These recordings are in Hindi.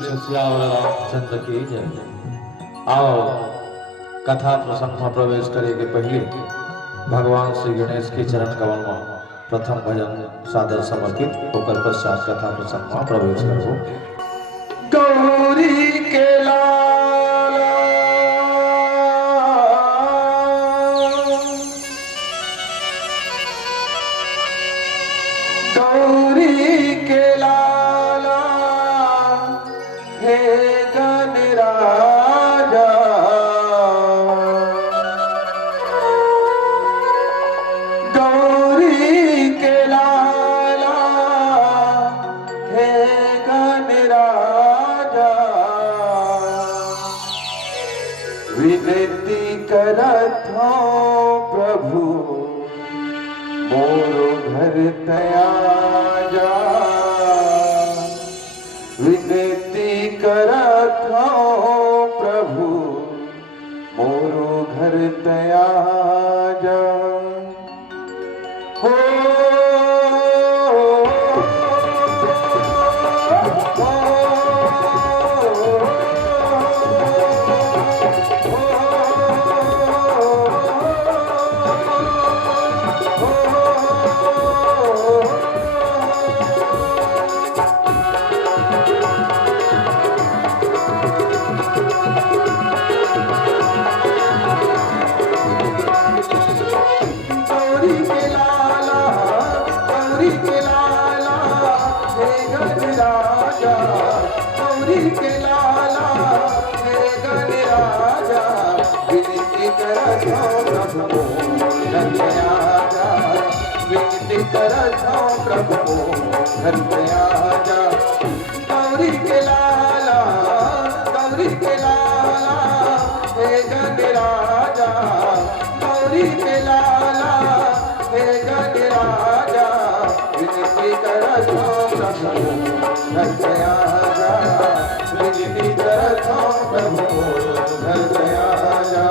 सियावर रामचंद्र की जय। आओ कथा प्रसंग में प्रवेश करे के पहले भगवान श्री गणेश के चरण कमल में प्रथम भजन सादर समर्पित होकर पश्चात कथा प्रसंग में प्रवेश करो। गौरी के लाला गौरी के लाला हे गणराजा गौरी के लाला हे गणराजा विनती करत हूँ प्रभु मोरो घर तया जा विनती करत हूँ प्रभु मोरो घर तया जा हो गौरी के लाला हे गणराजा विनती करत हूँ प्रभु घर पे आजा विनती करत हूँ प्रभु घर पे आजा गौरी के लाला हे गणराजा गौरी के लाला हे गणराजा विनती करत हूँ प्रभु घर पे आजा विनती करत हूँ प्रभु घर पे आजा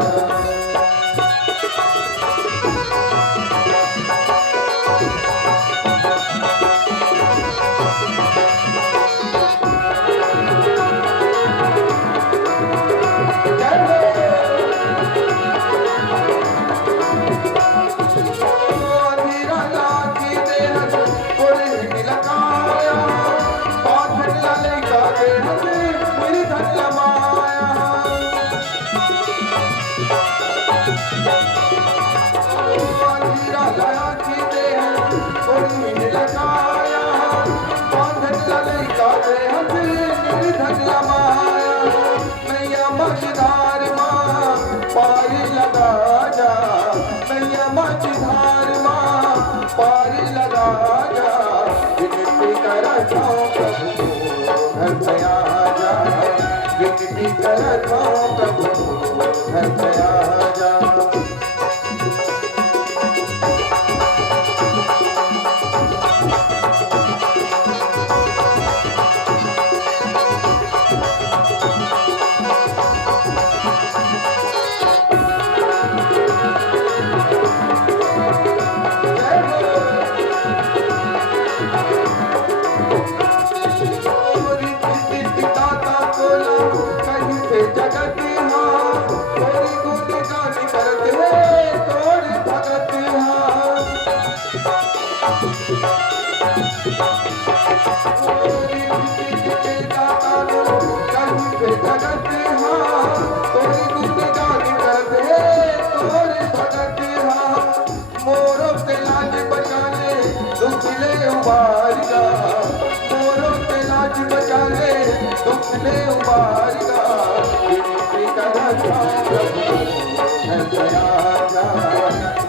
पारी लगा जा विनती करत हूँ प्रभु घर पे आजा विनती करत हूँ प्रभु घर पे आजा दुखले उबारिगा विनती करत हूँ प्रभु घर पे आजा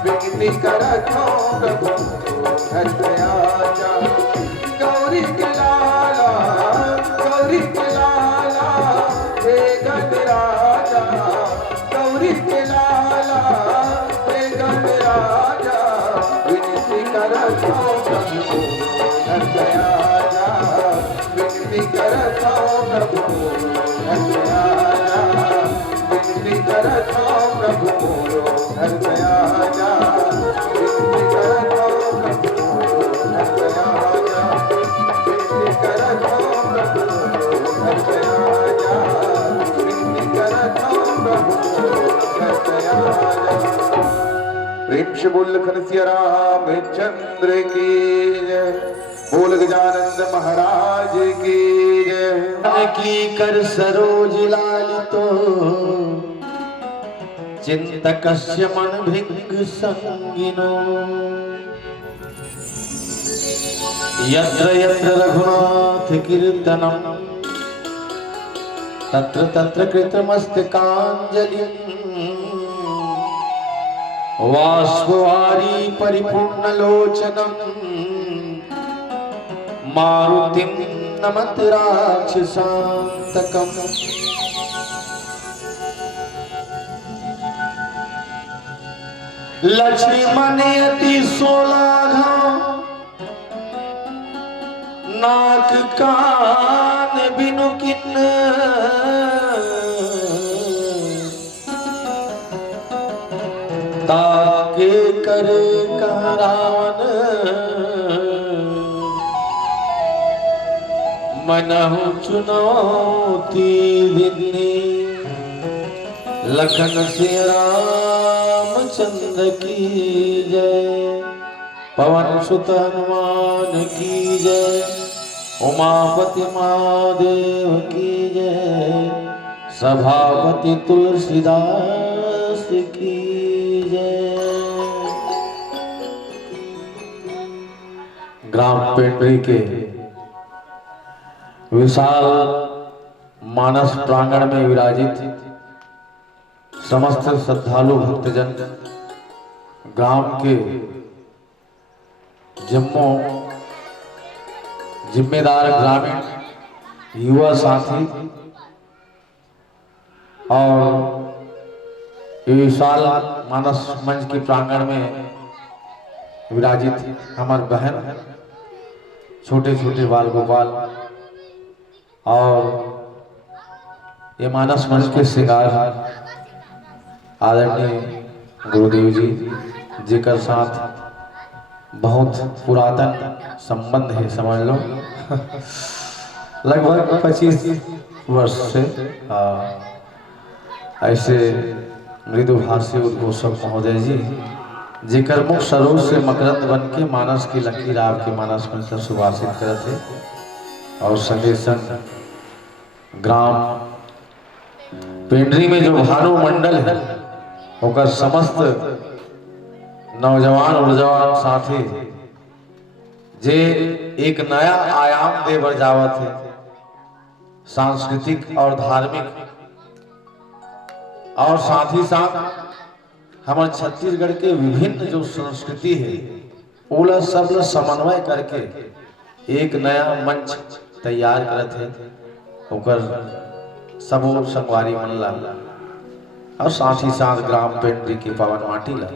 विनती करत हूँ प्रभु घर पे आजा गौरी के लाला हे गणराजा गौरी के लाला हे गणराजा विनती करत हूँ प्रभु घर पे आजा विनती करत हूँ प्रभु घर पे आजा विनती करत हूँ प्रभु घर पे आजा विनती करत हूँ प्रभु घर पे आजा विनती करत हूँ प्रभु घर पे बोल लखन सिया रामचंद्र की जय, बोल गजानंद महाराज की जय। की कर सरोज लालितो चिंतकस्य मन भृंग संगिनो, यत्र यत्र रघुनाथ कीर्तनम तत्र तत्र कृतमस्तकांजलिं, वाष्पवारी परिपूर्णलोचनं मारुतिं नमत राक्षसान्तकम्। लक्ष्मण अति सोलाघा नाक कान बिनु किन्न, ताके करे कहाँ रावण मनहु चुनौती दिन्नी, लखन सिया रामचंद्र की जय, पवन सुत हनुमान की जय, उमापति महादेव की जय, सभापति तुलसीदास की जय। ग्राम पेंड्री के विशाल मानस प्रांगण में विराजित समस्त श्रद्धालु भक्तजन, ग्राम के जिम्मेदार ग्रामीण युवा साथी और विशाल मानस मंच के प्रांगण में विराजित हमारे बहन छोटे छोटे बाल गोपाल और ये मानस मंच के शिकार आदरणीय गुरुदेव जी जिकर साथ बहुत पुरातन संबंध है, समझ लो लगभग 25 वर्ष से। ऐसे मृदुभाषी उद्घोषक महोदय जी जिकर मुख सरोज से मकरंद बन के मानस की लकीर आपके मानस में से सुभाषित करे थे, और संगे संग ग्राम पेंड्री में जो भानु मंडल है होकर समस्त नौजवान ऊर्जावान साथी जे एक नया आयाम दे बर जावत है, सांस्कृतिक और धार्मिक, और साथ ही साथ हमारे छत्तीसगढ़ के विभिन्न जो संस्कृति है ओला सब समन्वय करके एक नया मंच तैयार करत है, होकर सब संगवारी मन ला और साथ ही साथ ग्राम पेंड्री की पावन माटी ला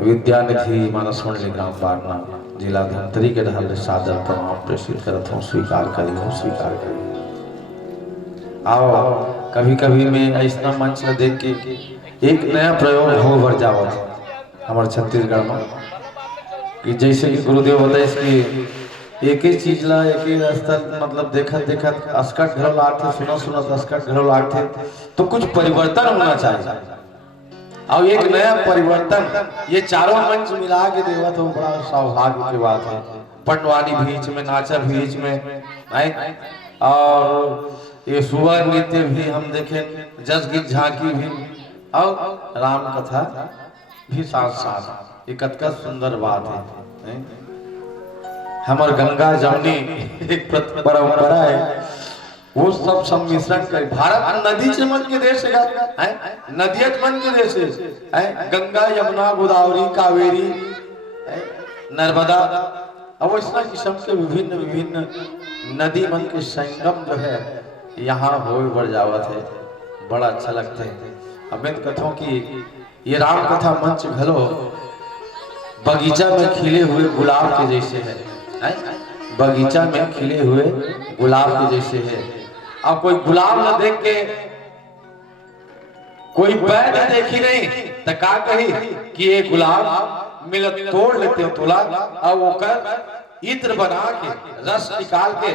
विद्यानिधि मानस मंडली ग्राम बारना जिला धमतरी के ढाल सादर प्रणाम प्रेषित करत हूँ, स्वीकार करिए स्वीकार करिए। आओ कभी कभी मैं ऐसा मंच में देख के एक नया प्रयोग हो भर जावत हमारे छत्तीसगढ़ में कि जैसे कि गुरुदेव बताए कि एक ही चीज ला एक ही स्तर मतलब देखत देखत अस्कट घरों लागते, सुना सुना अस्कट घरों लागते, तो कुछ परिवर्तन होना चाहिए। और एक नया परिवर्तन ये चारों मंच मिला के देवा तो बड़ा सौभाग्य की बात है। पंडवानी बीच में, नाचा बीच में, और ये सुबह नृत्य भी हम देखे, जस गीत झांकी भी, और राम कथा भी साथ साथ, ये कतका सुंदर बात है। हमार गंगा जमुनी एक परंपरा है, वो सब सम्मिश्रण कर भारत नदी से मन के देश है, नदियत मन के देश है, गंगा यमुना गोदावरी कावेरी नर्मदा, अब इस किस्म के विभिन्न विभिन्न नदी मन के संगम जो है यहाँ हो बढ़ जावत है, बड़ा अच्छा लगता है। अब मैं कथों की ये राम कथा मंच घलो बगीचा में खिले हुए गुलाब के जैसे है, बगीचा में खिले हुए गुलाब के जैसे है। अब कोई गुलाब न देख के कोई बैठ देखी नहीं तो का कही कि ये गुलाब मिल तोड़ लेते हो तोला, अब वो कर इत्र बना के रस निकाल के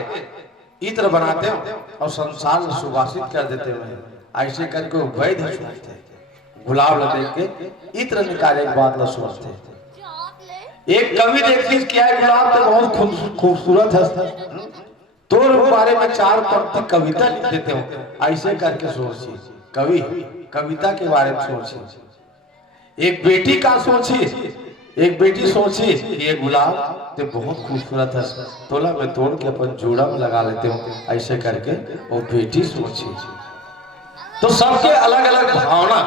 इत्र बनाते हो और संसार में सुवासित कर देते हैं। ऐसे करके वैध सुनते गुलाब देख के इत्र निकाले के बाद न सुनते। एक कवि देखिए क्या है, गुलाब तो बहुत खूबसूरत है, तो बारे में 4 पंक्ति कविता लिख देते हो, ऐसे करके सोचिए। कवि कविता के बारे में सोचिए। एक बेटी का सोचिए, एक बेटी सोचिए कि ये गुलाब तो बहुत खूबसूरत है, तोला में तोड़ के अपन जोड़ा में लगा लेते हो, ऐसे करके वो बेटी सोचिए। तो सबके अलग अलग भावना,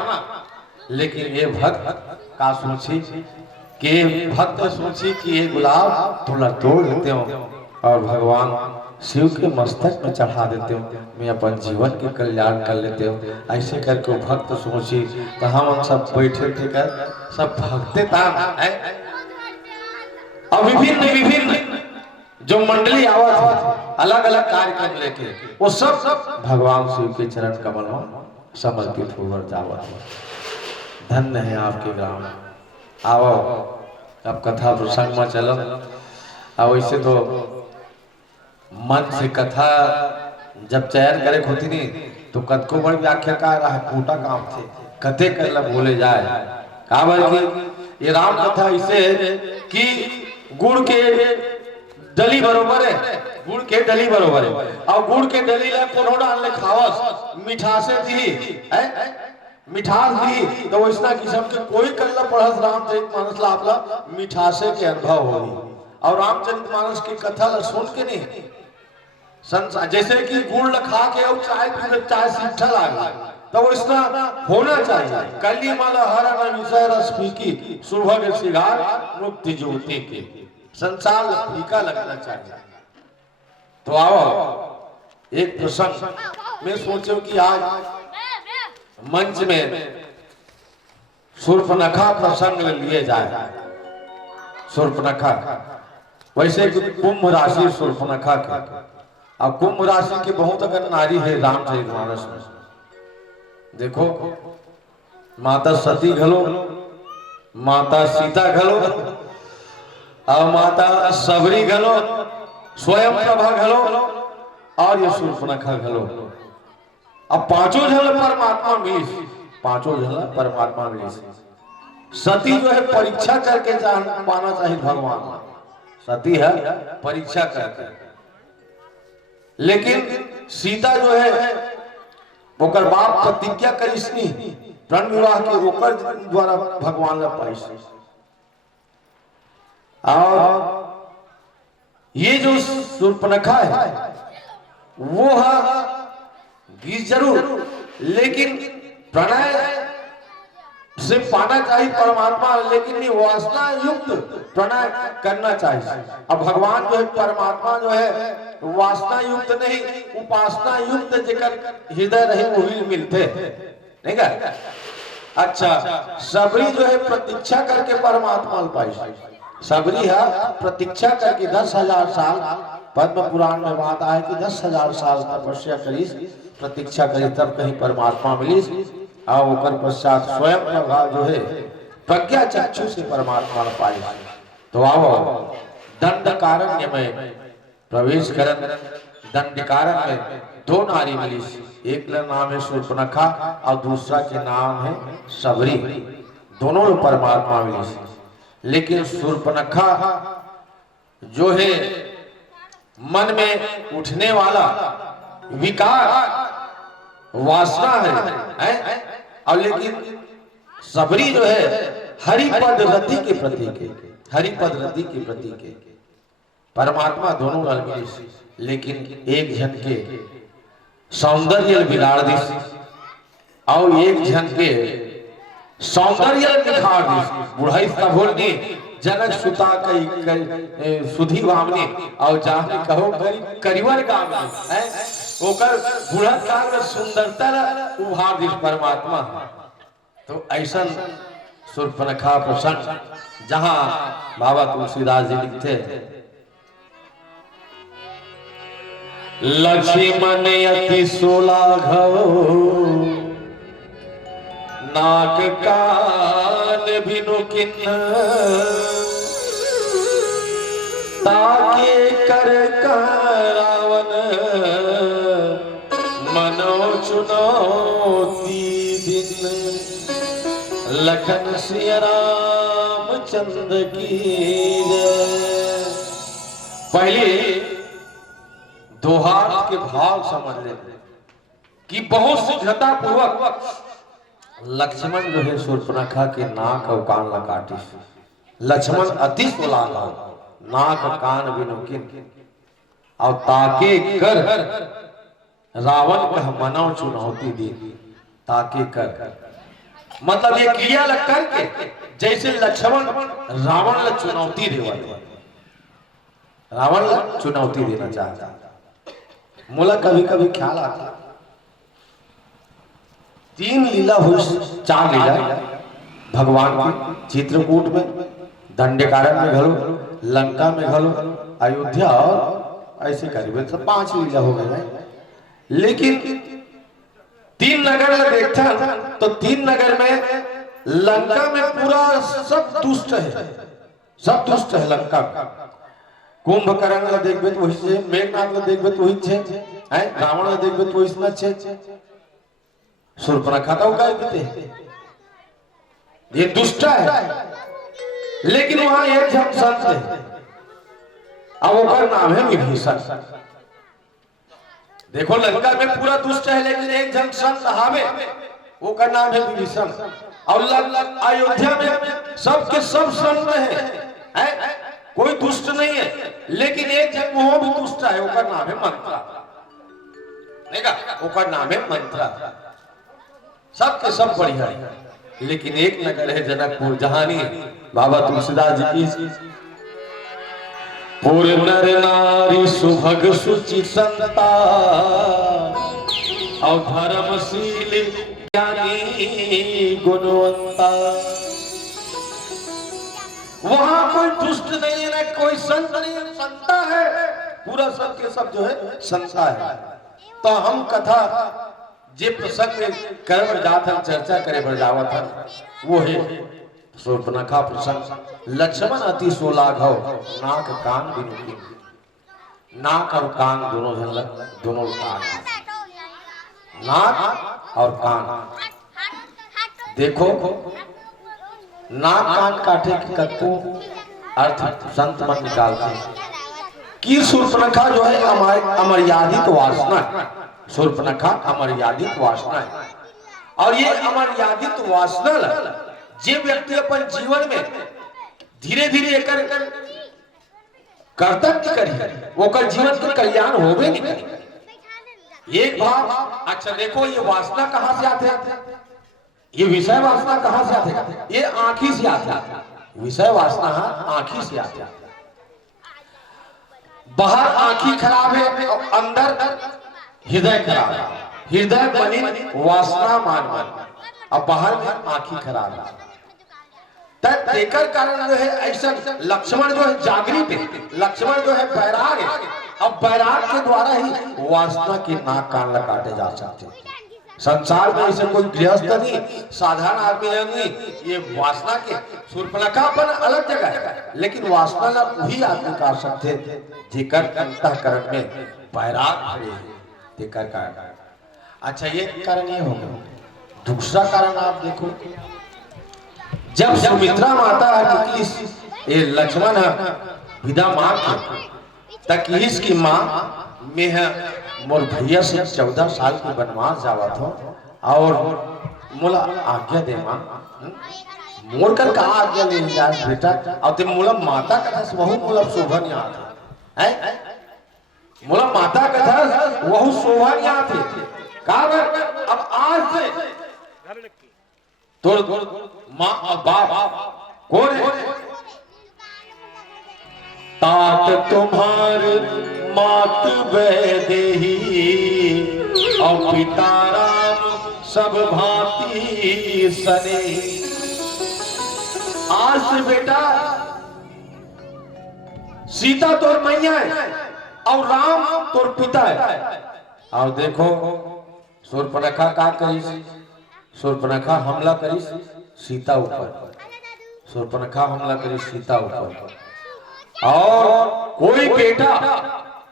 लेकिन ये भक्त का सोची कि भक्त सोची कि ये गुलाब थोड़ा तोड़ देते हो और भगवान शिव के मस्तक में चढ़ा देते हो, मैं अपन जीवन के कल्याण कर लेते हो, ऐसे करके वो भक्त सोची। तो हम सब बैठे थे कर सब भक्ते था, और विभिन्न विभिन्न जो मंडली आवाज अलग अलग कार्यक्रम लेके वो सब भगवान शिव के चरण कमल में समर्पित होकर जावा। धन्य है आपके ग्राम। आओ अब कथा प्रसंग में चलो। अब वैसे तो मन से कथा जब चयन करे होती नहीं तो कतको बड़ व्याख्या का रहा कोटा काम थे कथे कर बोले जाए का बार की ये राम कथा ऐसे है कि गुड़ के डली बरोबर है, गुड़ के डली बरोबर है, और गुड़ के डली ला कोनो डाल ले खावस मिठासे दी है, मिठास दी तो वैसना किस्म के कोई कल्ला पढ़स रामचरितमानस ला आपला मिठासे के अनुभव होई। और रामचरितमानस की कथा ला सुन के नहीं संसार जैसे कि गुड़ खा के और चाय पी चाय सीठा लागा तो वैसना होना चाहिए। कली माला हरा विषय रस फीकी सुभग सिगार मुक्ति ज्योति के संसार फीका लगना चाहिए। तो आओ एक प्रसंग मैं सोचो कि आज मंच में शूर्पणखा प्रसंग लिए जाए। शूर्पणखा वैसे कुंभ राशि शूर्पणखा का, अब कुंभ राशि के बहुत अगर नारी है रामचरितमानस में देखो, माता सती घलो, माता सीता घलो, और माता सबरी घलो, स्वयं प्रभा घलो, और ये शूर्पणखा घलो। अब पांचों जल परमात्मा मिली, पांचों जल परमात्मा मिली। सती जो है परीक्षा करके जान पाना चाहिए भगवान, सती है परीक्षा करके, लेकिन सीता जो है ओकर बाप प्रतिज्ञा करिसनी प्रण विवाह के ओकर द्वारा भगवान ला पाइस। और ये जो शूर्पणखा है वो है गीत जरूर, लेकिन प्रणय से पाना चाहिए परमात्मा, लेकिन नहीं वासना युक्त प्रणय करना चाहिए। अब भगवान जो है परमात्मा जो है वासना युक्त नहीं उपासना युक्त जेकर हृदय रहे वही मिलते नहीं क्या। अच्छा सबरी जो है प्रतीक्षा करके परमात्मा पाई, सबरी है प्रतीक्षा करके 10,000 साल, पद्म पुराण में बात आया कि 10,000 साल तपस्या करी प्रतीक्षा करी तब कहीं परमात्मा मिली। और ओकर पश्चात स्वयं प्रभा जो है प्रज्ञा चक्षु से परमात्मा पाई। तो आओ दंडकारण्य में प्रवेश करन, दंडकारण्य में 2 नारी मिली, एक का नाम है शूर्पणखा और दूसरा के नाम है सबरी, दोनों परमात्मा मिली। लेकिन शूर्पणखा जो है मन में उठने वाला विकार वासना है, और लेकिन सबरी जो है हरिपद रति के प्रतीक है, हरिपद रति के प्रतीक है। परमात्मा दोनों रल मिली, लेकिन एक जन के सौंदर्य बिगाड़ दी और एक जन के सौंदर्य निखार दी। बुढ़ाई का बोलनी जनक सुता कई सुधी वामनी और जाने कहो करिवर गामनी है, ओकर बुढ़त का सुंदरता उभार दी परमात्मा। तो ऐसा शूर्पणखा प्रसंग जहां बाबा तुलसीदास जी लिखते लक्ष्मण अति सोलाघव नाक कान बिनु किन्न ताके कर रावण मनो चुनौती दिन लखन सिया राम चंद की जय। पहले दोहार के भाव समझ लेते कि बहुत शीघ्रता पूर्वक लक्ष्मण जो है शूर्पणखा के नाक और कान ला काटी। लक्ष्मण अति सुलाल नाक कान बिनुकिन और ताके कर रावण का मनव चुनौती दी। ताके कर मतलब ये क्रिया लग करके जैसे लक्ष्मण रावण ला चुनौती देवा, रावण ला चुनौती देना चाहता। मुला कभी कभी ख्याल आता 3 लीला हुई, 4 लीला भगवान की चित्रकूट में, दंडकारण्य में घलो, लंका में घलो, अयोध्या और ऐसे करीब 5 लीला हो गए। लेकिन 3 नगर में देखता तो 3 नगर में लंका में पूरा सब दुष्ट है, सब दुष्ट है लंका में। कुंभकर्ण ला देखबे तो वही छे, मेघनाथ ला देखबे तो वही छे, रावण ला देखबे तो वही छे, शूर्पणखा का उगाय बीते, ये दुष्ट है। लेकिन वहां एक जन संत है, अब ओकर नाम है विभीषण। देखो लंका में पूरा दुष्ट है लेकिन एक जन संत हावे, ओकर नाम है विभीषण। और अयोध्या में सबके सब संत है, कोई दुष्ट नहीं है, लेकिन एक जन वो भी दुष्ट है, ओकर नाम है मंत्रा। देखा, ओकर नाम है मंत्रा। सबके सब बढ़िया है, लेकिन एक नगर है जनकपुर, जहानी बाबा तुलसीदास जी की पुर नर नारी सुभग सुचि संता और धर्मशील ज्ञानी गुणवंता। वहां कोई दुष्ट नहीं है, ना कोई संत नहीं है, संता है, पूरा सब के सब जो है संता है। तो हम कथा जे प्रसंग करे जात चर्चा करे बढ़ जावत है, वो है शूर्पणखा प्रसंग। लक्ष्मण अति सोलाघव, नाक कान बिनुकिन, नाक और कान दोनों दोनों कान, नाक और कान। देखो नाक कान काटे के कत्तो अर्थ संत मन निकालते हैं कि शूर्पणखा जो है अमर्यादित वासना है। शूर्पणखा अमर्यादित वासना है, और ये अमर्यादित वासना जे व्यक्ति अपन जीवन में धीरे धीरे कर्तव्य करी, वो कर जीवन के कल्याण होवे नहीं करी। एक भाव, अच्छा देखो ये वासना कहां से आते हैं, ये विषय वासना कहां से आते हैं, ये आंखी से आते हैं। विषय वासना आंखी से आते हैं। बाहर आंखी खराब है और अंदर हृदय खराब है। हृदय मलिन वासना मान, अब बाहर में आंखी खराब है। तेकर कारण जो है ऐसा लक्ष्मण जो है जागृत है, लक्ष्मण जो है बैराग है। अब बैराग के द्वारा ही वासना के नाक कान काटे जा सकते हैं। संसार में ऐसे कोई गृहस्थ नहीं, साधारण आदमी नहीं, ये वासना के शूर्पणखा अपन अलग जगह है, लेकिन वासना ला वही आदमी काट सकते जेकर अंतःकरण में बैराग खड़े है, तेकर कारण। अच्छा ये कारण ये हो गया। दूसरा कारण आप देखो, जब सुमित्रा माता है ये लक्ष्मण विदा मां तक की मां में मोर भैया से 14 साल की वनवास जावत हो, और मोला आज्ञा दे मां, मोर कर कहा आज्ञा ले जा बेटा, और ते मोला माता कथा से बहुत मोला शोभन याद है, मोला माता कथा बहुत शोभन याद है। कारण अब आज से तो माँ और बाप कौन है, तात तुम्हारे मात वैदेही और पिता राम सब भांति सने। आज से बेटा सीता तोर मैया है और राम तोर पिता है। और देखो शूर्पणखा का करी, शूर्पणखा हमला करी सीता ऊपर, शूर्पणखा हमला करी सीता ऊपर। और कोई बेटा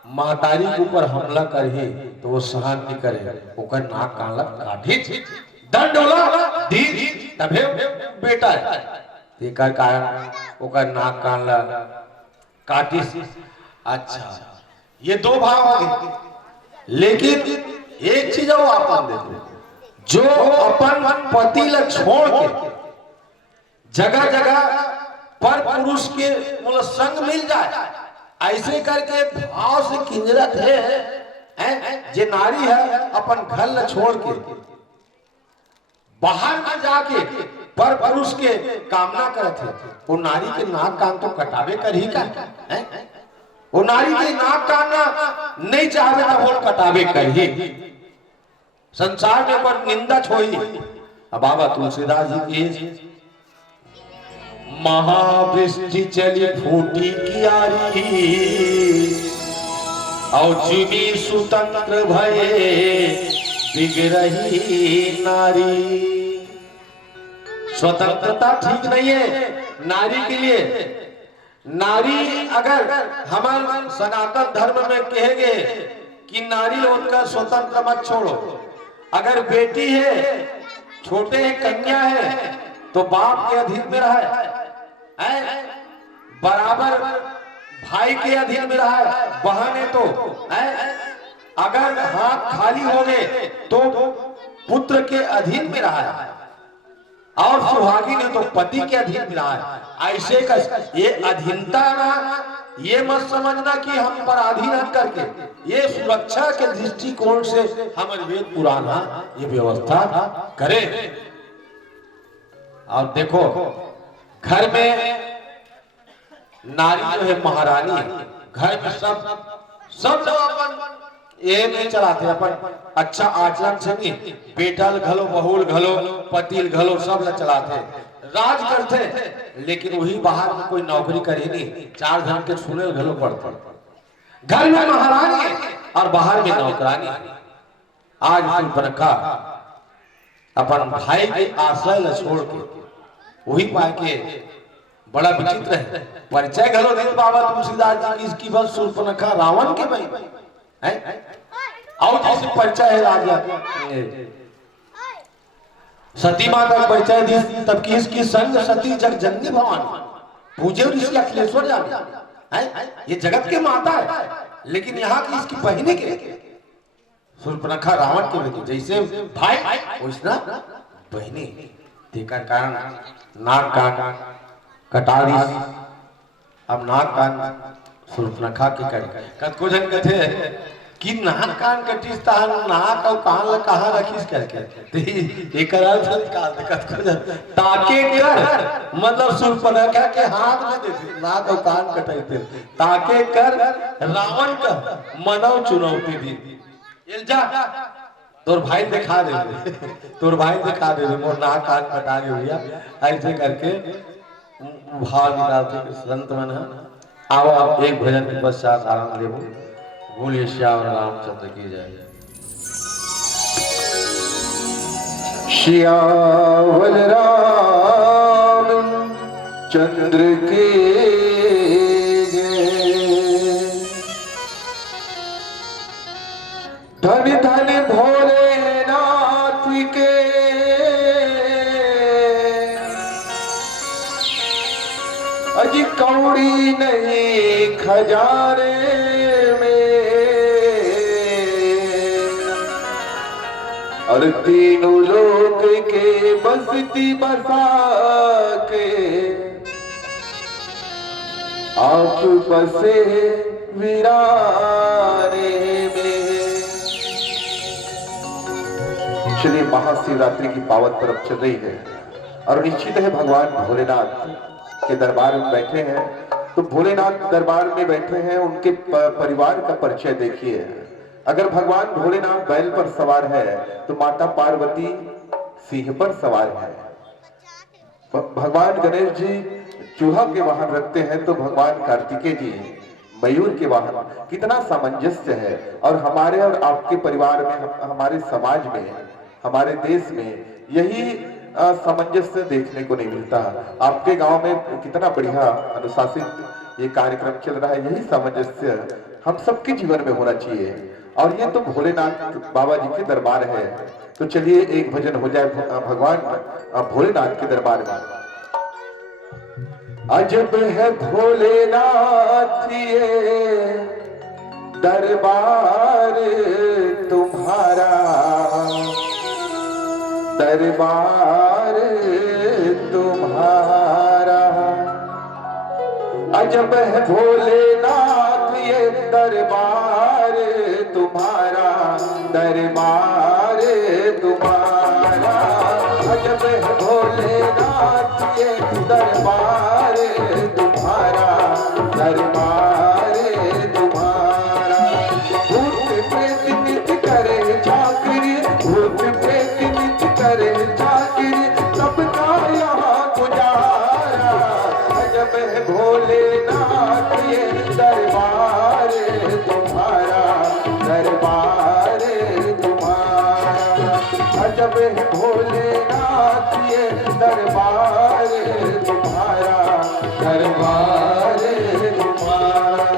महतारी के ऊपर हमला करे तो वो सहन नहीं करे, ओकर नाक कान काटे, दंड होला दी तबे बेटा है। एकर कारण ओकर नाक कान ला काटिस। अच्छा ये दो भाव हो गए, लेकिन एक चीज और आपन देखो, जो अपन पति ला छोड़ के जगह जगह पर पुरुष के मतलब संग मिल जाए, ऐसे करके भाव से किंजरत है जे नारी है अपन घर ला छोड़ के बाहर में जाके पर पुरुष के कामना करत है। वो नारी के नाक कान तो कटावे कर ही का है? वो नारी के नाक कान नहीं चाहवे तो वो कटावे कर ही। संसार में पर निंदा छोड़ी। अब बाबा तुलसीदास जी की महावृष्टि चली फूटी कियारी और चुनी स्वतंत्र भये बिगड़ही नारी। स्वतंत्रता ठीक नहीं है नारी के लिए। नारी अगर हमारे सनातन धर्म में कहेंगे कि नारी उनका स्वतंत्र मत छोड़ो, अगर बेटी है छोटे हैं कन्या है तो बाप के अधीन में रहे, बराबर भाई के अधीन में रहा है, बहन है तो अगर हाथ खाली हो गए तो पुत्र के अधीन में रहा है, और सुहागिन है तो पति के अधीन में रहा है। ऐसे का ये अधीनता ना, ये मत समझना कि हम पराधीन करके, ये सुरक्षा के दृष्टिकोण से हमारे वेद पुराण ये व्यवस्था करे। और देखो घर में नारी जो है महारानी, घर में सब अपन ये नहीं चलाते, अपन अच्छा आचरण संगी बेटल घलो बहुल घलो पतिल घलो सब ला चलाते, राज करते, लेकिन वही बाहर में कोई नौकरी करे नहीं, चार जन के सुने घलो पड़ते। घर में महारानी और बाहर में नौकरानी। आज शूर्पणखा अपन भाई के आश्रय ला छोड़ के वही पाए के बड़ा विचित्र है। परिचय घलो नहीं बाबा तुलसीदास जी की, इसकी बस शूर्पणखा रावण के भाई है, और जैसे परिचय है राजा सती माता का परिचय दी, तब की इसकी संग सती जग जननी भवानी पूजे ऋषि अखिलेश्वर जाने है, ये जगत के माता है, लेकिन यहाँ की इसकी बहनी के शूर्पणखा रावण के बेटी, जैसे भाई वैसा बहनी। देखा कारण नाक कान कटा दी। अब नाक कान शूर्पणखा के कट को जन कहते कि नाक कान कटिस तान नाक और कान ला कहां रखिस करके एक अर्थ निकाल दे कत को जन ताके कर मतलब शूर्पणखा के हाथ में देते नाक और कान कटाइते, ताके कर रावण का मनव चुनौती दी। जा तोर भाई दिखा दे, तोर भाई दिखा दे मोर नाक कान कटा गए भैया, ऐसे करके भाव निकालते संत मन। आओ आप एक भजन के पश्चात आराम ले। बोलिए श्याम रामचंद्र की जय। श्यामल राम चंद्र की धन धन भोलेनाथ के अजी कौड़ी नहीं खजाने में, और तीनों लोक के बसती बसा के आप बसे वीराने में। चलिए महाशिवरात्रि की पावन पर्व चल रही है और निश्चित है भगवान भोलेनाथ के दरबार में बैठे हैं, तो भोलेनाथ दरबार में बैठे हैं, उनके परिवार का परिचय देखिए। अगर भगवान भोलेनाथ बैल पर सवार है तो माता पार्वती सिंह पर सवार है, भगवान गणेश जी चूहा के वाहन रखते हैं तो भगवान कार्तिकेय जी मयूर के वाहन। कितना सामंजस्य है। और हमारे और आपके परिवार में, हमारे समाज में, हमारे देश में यही सामंजस्य देखने को नहीं मिलता। आपके गांव में कितना बढ़िया अनुशासित ये कार्यक्रम चल रहा है, यही सामंजस्य हम सबके जीवन में होना चाहिए। और ये तो भोलेनाथ बाबा जी के दरबार है, तो चलिए एक भजन हो जाए भगवान भोलेनाथ के दरबार में। अजब है भोलेनाथ ये दरबार तुम्हारा, दरबार तुम्हारा। अजब है भोलेनाथ ये दरबार तुम्हारा, दरबार तुम्हारा। अजब है भोलेनाथ ये दरबार तुम्हारा, दरबार तुम्हारा। भूत प्रेत नित्य करे चाकरी, भूत प्रेत नित्य करे चाकरी, सबका यहाँ गुजारा। अजब है भोलेनाथ ये दरबार तुम्हारा, दरबार तुम्हारा। अजब है भोलेनाथ ये दरबार तुम्हारा, दरबार तुम्हारा।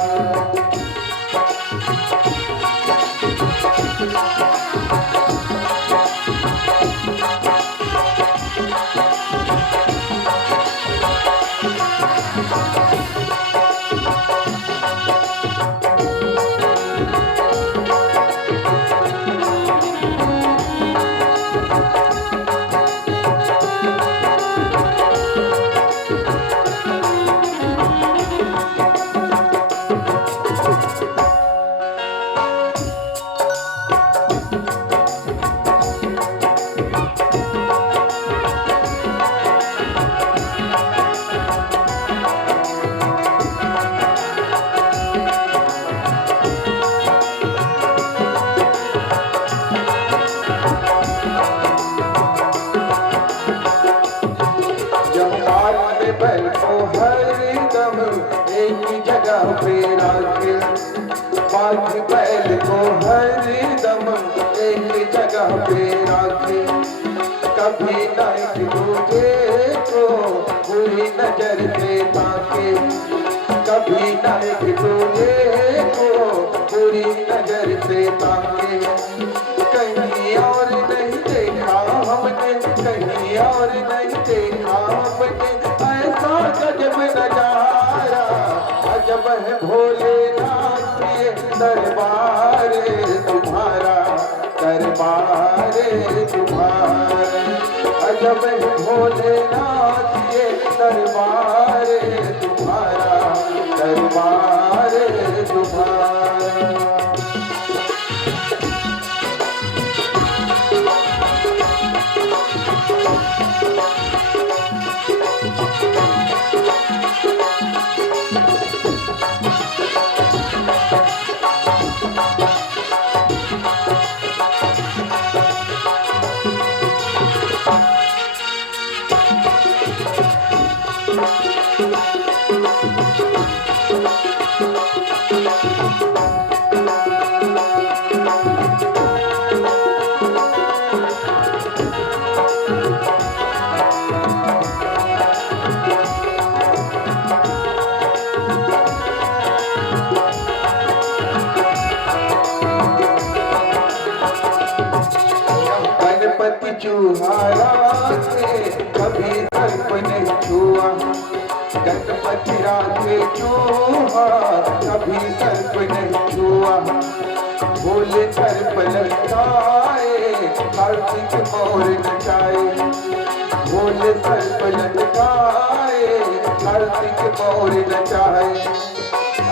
बैल को हरदम एक जगह पे रखे, बाकी बैल को हरदम एक जगह पे रखे। कभी न एक दूजे को बुरी नजर से ताके, कभी न एक दूजे को बुरी नजर से ताके। कहीं और नहीं देखा हमने, कहीं और नहीं देखा हमने ऐसा गजब नजारा। अजब है भोलेनाथ ये दरबार तुम्हारा, दरबार तुम्हारा। अजब है भोलेनाथ ये दरबार तुम्हारा, दरबार तुम्हारा। गणपति चूहारा से कभी सर्प नहीं छुआ, गणपति राखे चूहा कभी सर्प नहीं छुआ। भोले सर्प लटकाए कार्तिक मोर नचाए, भोले सर्प लटकाए कार्तिक मोर नचाए।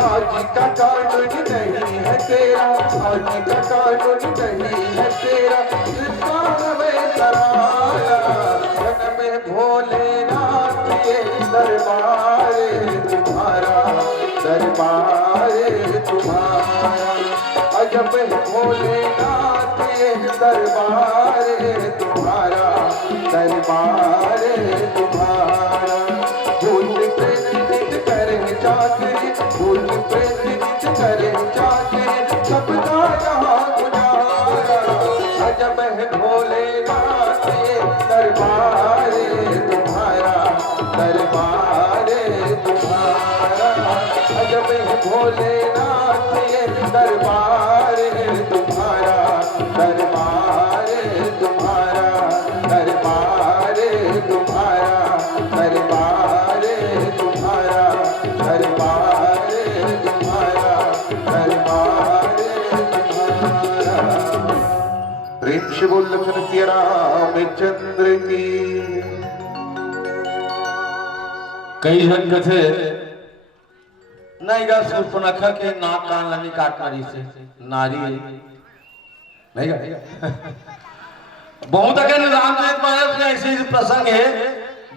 आज का कानून नहीं है तेरा, आज का कानून नहीं है तेरा, इंसान में कराया। मन में भोलेनाथ ये दरबार तुम्हारा, दरबार तुम्हारा। अजब है भोलेनाथ ये दरबार तुम्हारा, दरबार तुम्हारा। भूत प्रेत नित्य करे चाकरी, भूत प्रेत नित्य करे चाकरी, सबका यहाँ गुजारा। अजब है भोलेनाथ ये दरबार तुम्हारा, दरबार तुम्हारा। अजब है भोलेनाथ ये दरबार तुम्हारा, दरबार तुम्हारा, दरबार तुम्हारा, दरबार तुम्हारा। अवश्य बोल लखन सिया रामचंद्र की। कई जन कथे नहीं गा शूर्पणखा के नाक कान लगी काट मारी से नारी नहीं गा बहुत अगर रामचरित मानस में ऐसे प्रसंग है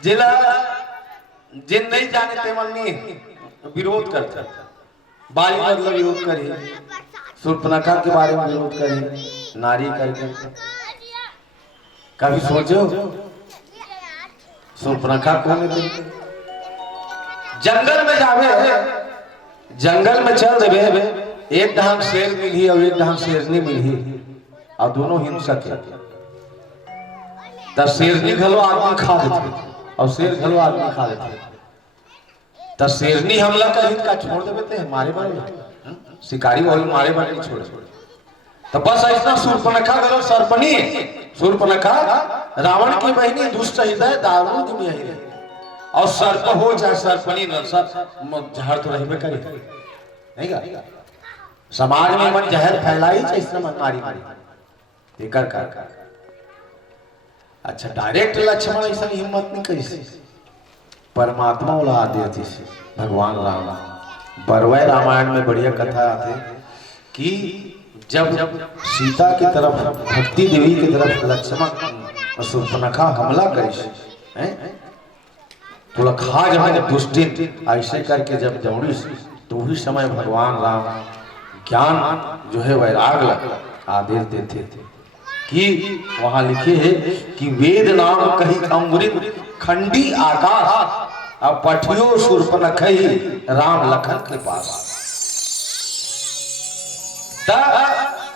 जिला जिन नहीं जाने तेमलनी विरोध करते बाली मतलब विरोध करे शूर्पणखा के बारे में विरोध करे नारी करके कभी सोचो शूर्पणखा कौन है जंगल में जावे जंगल में चल देवे एक ढंग शेर मिली और एक ढंग शेरनी मिली और दोनों हिंसक है तब शेरनी घलो आदमी खा देते और शेर घलो आदमी खा देते तब शेरनी हमला कर इनका छोड़ देवे थे हमारे बारे शिकारी वाले मारे बारे नहीं छोड़े तो बस ऐसा शूर्पणखा घलो सर्पणी शूर्पणखा रावण की बहनी दुष्ट हृदय दारूण में ही रहे और सर्प हो चाहे सर्पणी न सर्प जहर तो रहबे करे नहीं का समाज में मन जहर फैलाई चाहे इसने मन मारी मारी कर कर अच्छा डायरेक्ट लक्ष्मण ऐसा हिम्मत नहीं करी परमात्मा वाला आदि से भगवान राम बरवय रामायण में बढ़िया कथा आते कि जब सीता की तरफ भक्ति देवी की तरफ लक्ष्मण शूर्पणखा हमला करी तो खा जब दुष्टिन ऐसे करके जब दौड़ी तो उसी समय भगवान राम ज्ञान जो है वैराग आदेश देते थे कि वहां लिखे है कि वेद नाम कही अमृत खंडी आकाश अब पठियो शूर्पणखई राम लखन के पास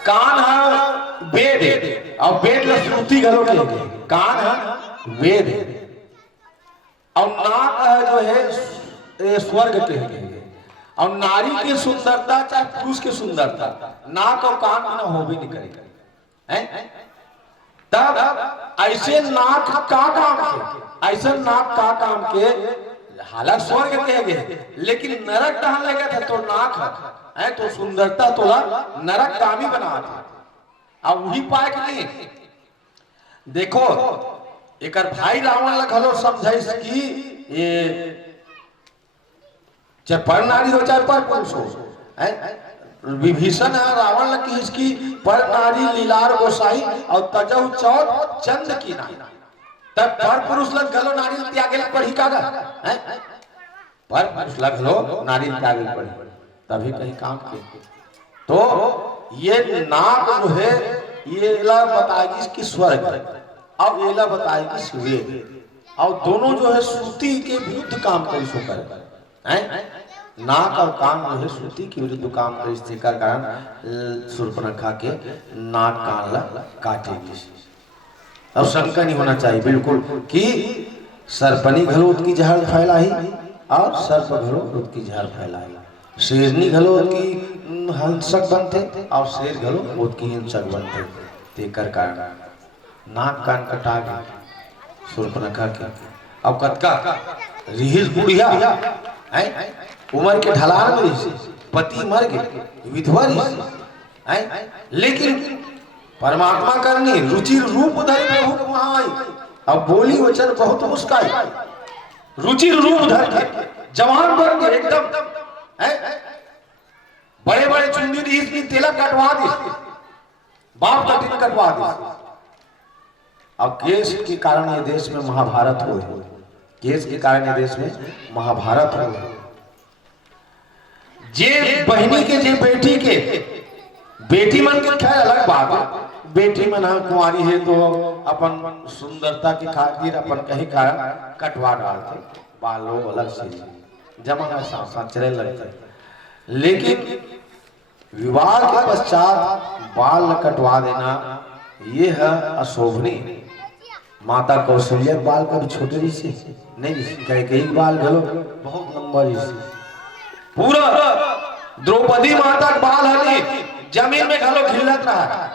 कान है वेद और वेद श्रुति घरों के कान है वेद और नाक जो है स्वर्ग के और नारी की सुंदरता चाहे पुरुष की सुंदरता नाक और कान ना हो भी नहीं करेगा तब ऐसे नाक का काम के ऐसे नाक का काम के हालांकि स्वर्ग कहेंगे लेकिन नरक कहाँ लगे थे तो नाक है तो सुंदरता तो नरक कामी बना था अब वही पाए कि नहीं देखो एक भाई रावण लखलो समझाइस कि ये चाहे पर नारी हो चाहे पर पुरुष हो विभीषण है रावण लग की इसकी पर नारी लीलार गोसाई और तजहु चौथ चंद की नारी तब पर पुरुष लग गलो नारी त्यागे पढ़ी कागा पर पुरुष लग लो नारी त्यागे पढ़ी तभी कहीं काम के तो ये नाक जो है ये बताएगी इसकी स्वर्ग अब एला बताएगी सुवेद और दोनों जो है श्रुति के विरुद्ध काम कर सो कर नाक और कान जो है श्रुति के विरुद्ध काम कर इसके कारण शूर्पणखा के नाक कान ला काटेगी और शंका नहीं होना चाहिए बिल्कुल कि सर्पनी घलोत की जहर फैलाई और सर्प घलोत की जहर फैलाई शेरनी घलोत की हिंसक बनते और शेर घलोत की हिंसक बनते तेकर कारण नाक कान कटा गया शूर्पणखा के अब कतका रिहिस बुढ़िया है उम्र के ढलान में रही पति मर गए विधवा रही लेकिन परमात्मा करनी रुचिर रूप धर प्रभु वहां आई अब बोली वचन बहुत मुस्काई रुचिर रूप धर के जवान बन गए एकदम बड़े बड़े चुंडी रही तिलक कटवा दी बाप का तिलक कटवा दी अब केस के कारण ये देश में महाभारत हुए केस के कारण ये देश में महाभारत हुए जे बहनी के जे बेटी के बेटी मन के खैर अलग बात है बेटी मन कुंवारी है तो अपन सुंदरता के खातिर अपन कहीं कारण कटवा डालते बालों अलग से जमाना साथ चले लगते लेकिन विवाह के पश्चात बाल कटवा देना ये है अशोभनीय माता कौशल्या बाल कभी छोटे रही से नहीं कई बाल घलो बहुत लंबा रही पूरा द्रौपदी माता का बाल हली जमीन में घलो खिलत रहा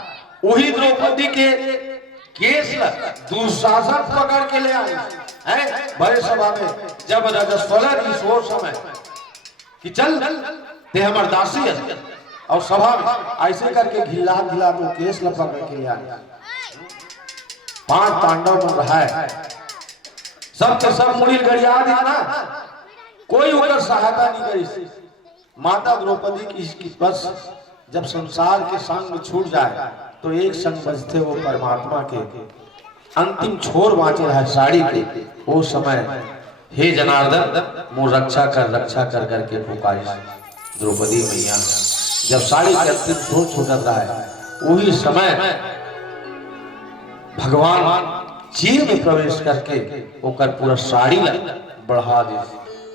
वही द्रौपदी के केस दुशासन पकड़ के ले आए हैं बड़े सभा में जब रजस्वला की सोच समय कि चल ते हमर दासी है और सभा में ऐसे करके घिला घिला तो केस ल पकड़ के ले आए 5 पांडव मन रहा है, सब के सब मुड़िल गड़िया दी ना, कोई उनका सहायता नहीं करी। माता द्रौपदी की बस जब संसार के संग छूट जाए तो एक संग बजते वो परमात्मा के अंतिम छोर बाँचे रहा साड़ी के। वो समय हे जनार्दन मोर रक्षा कर करके पुकारी द्रौपदी मैया। जब साड़ी के अंतिम छोर छूटत रहा है वही समय भगवान चीर में प्रवेश करके ओकर पूरा साड़ी बढ़ा दे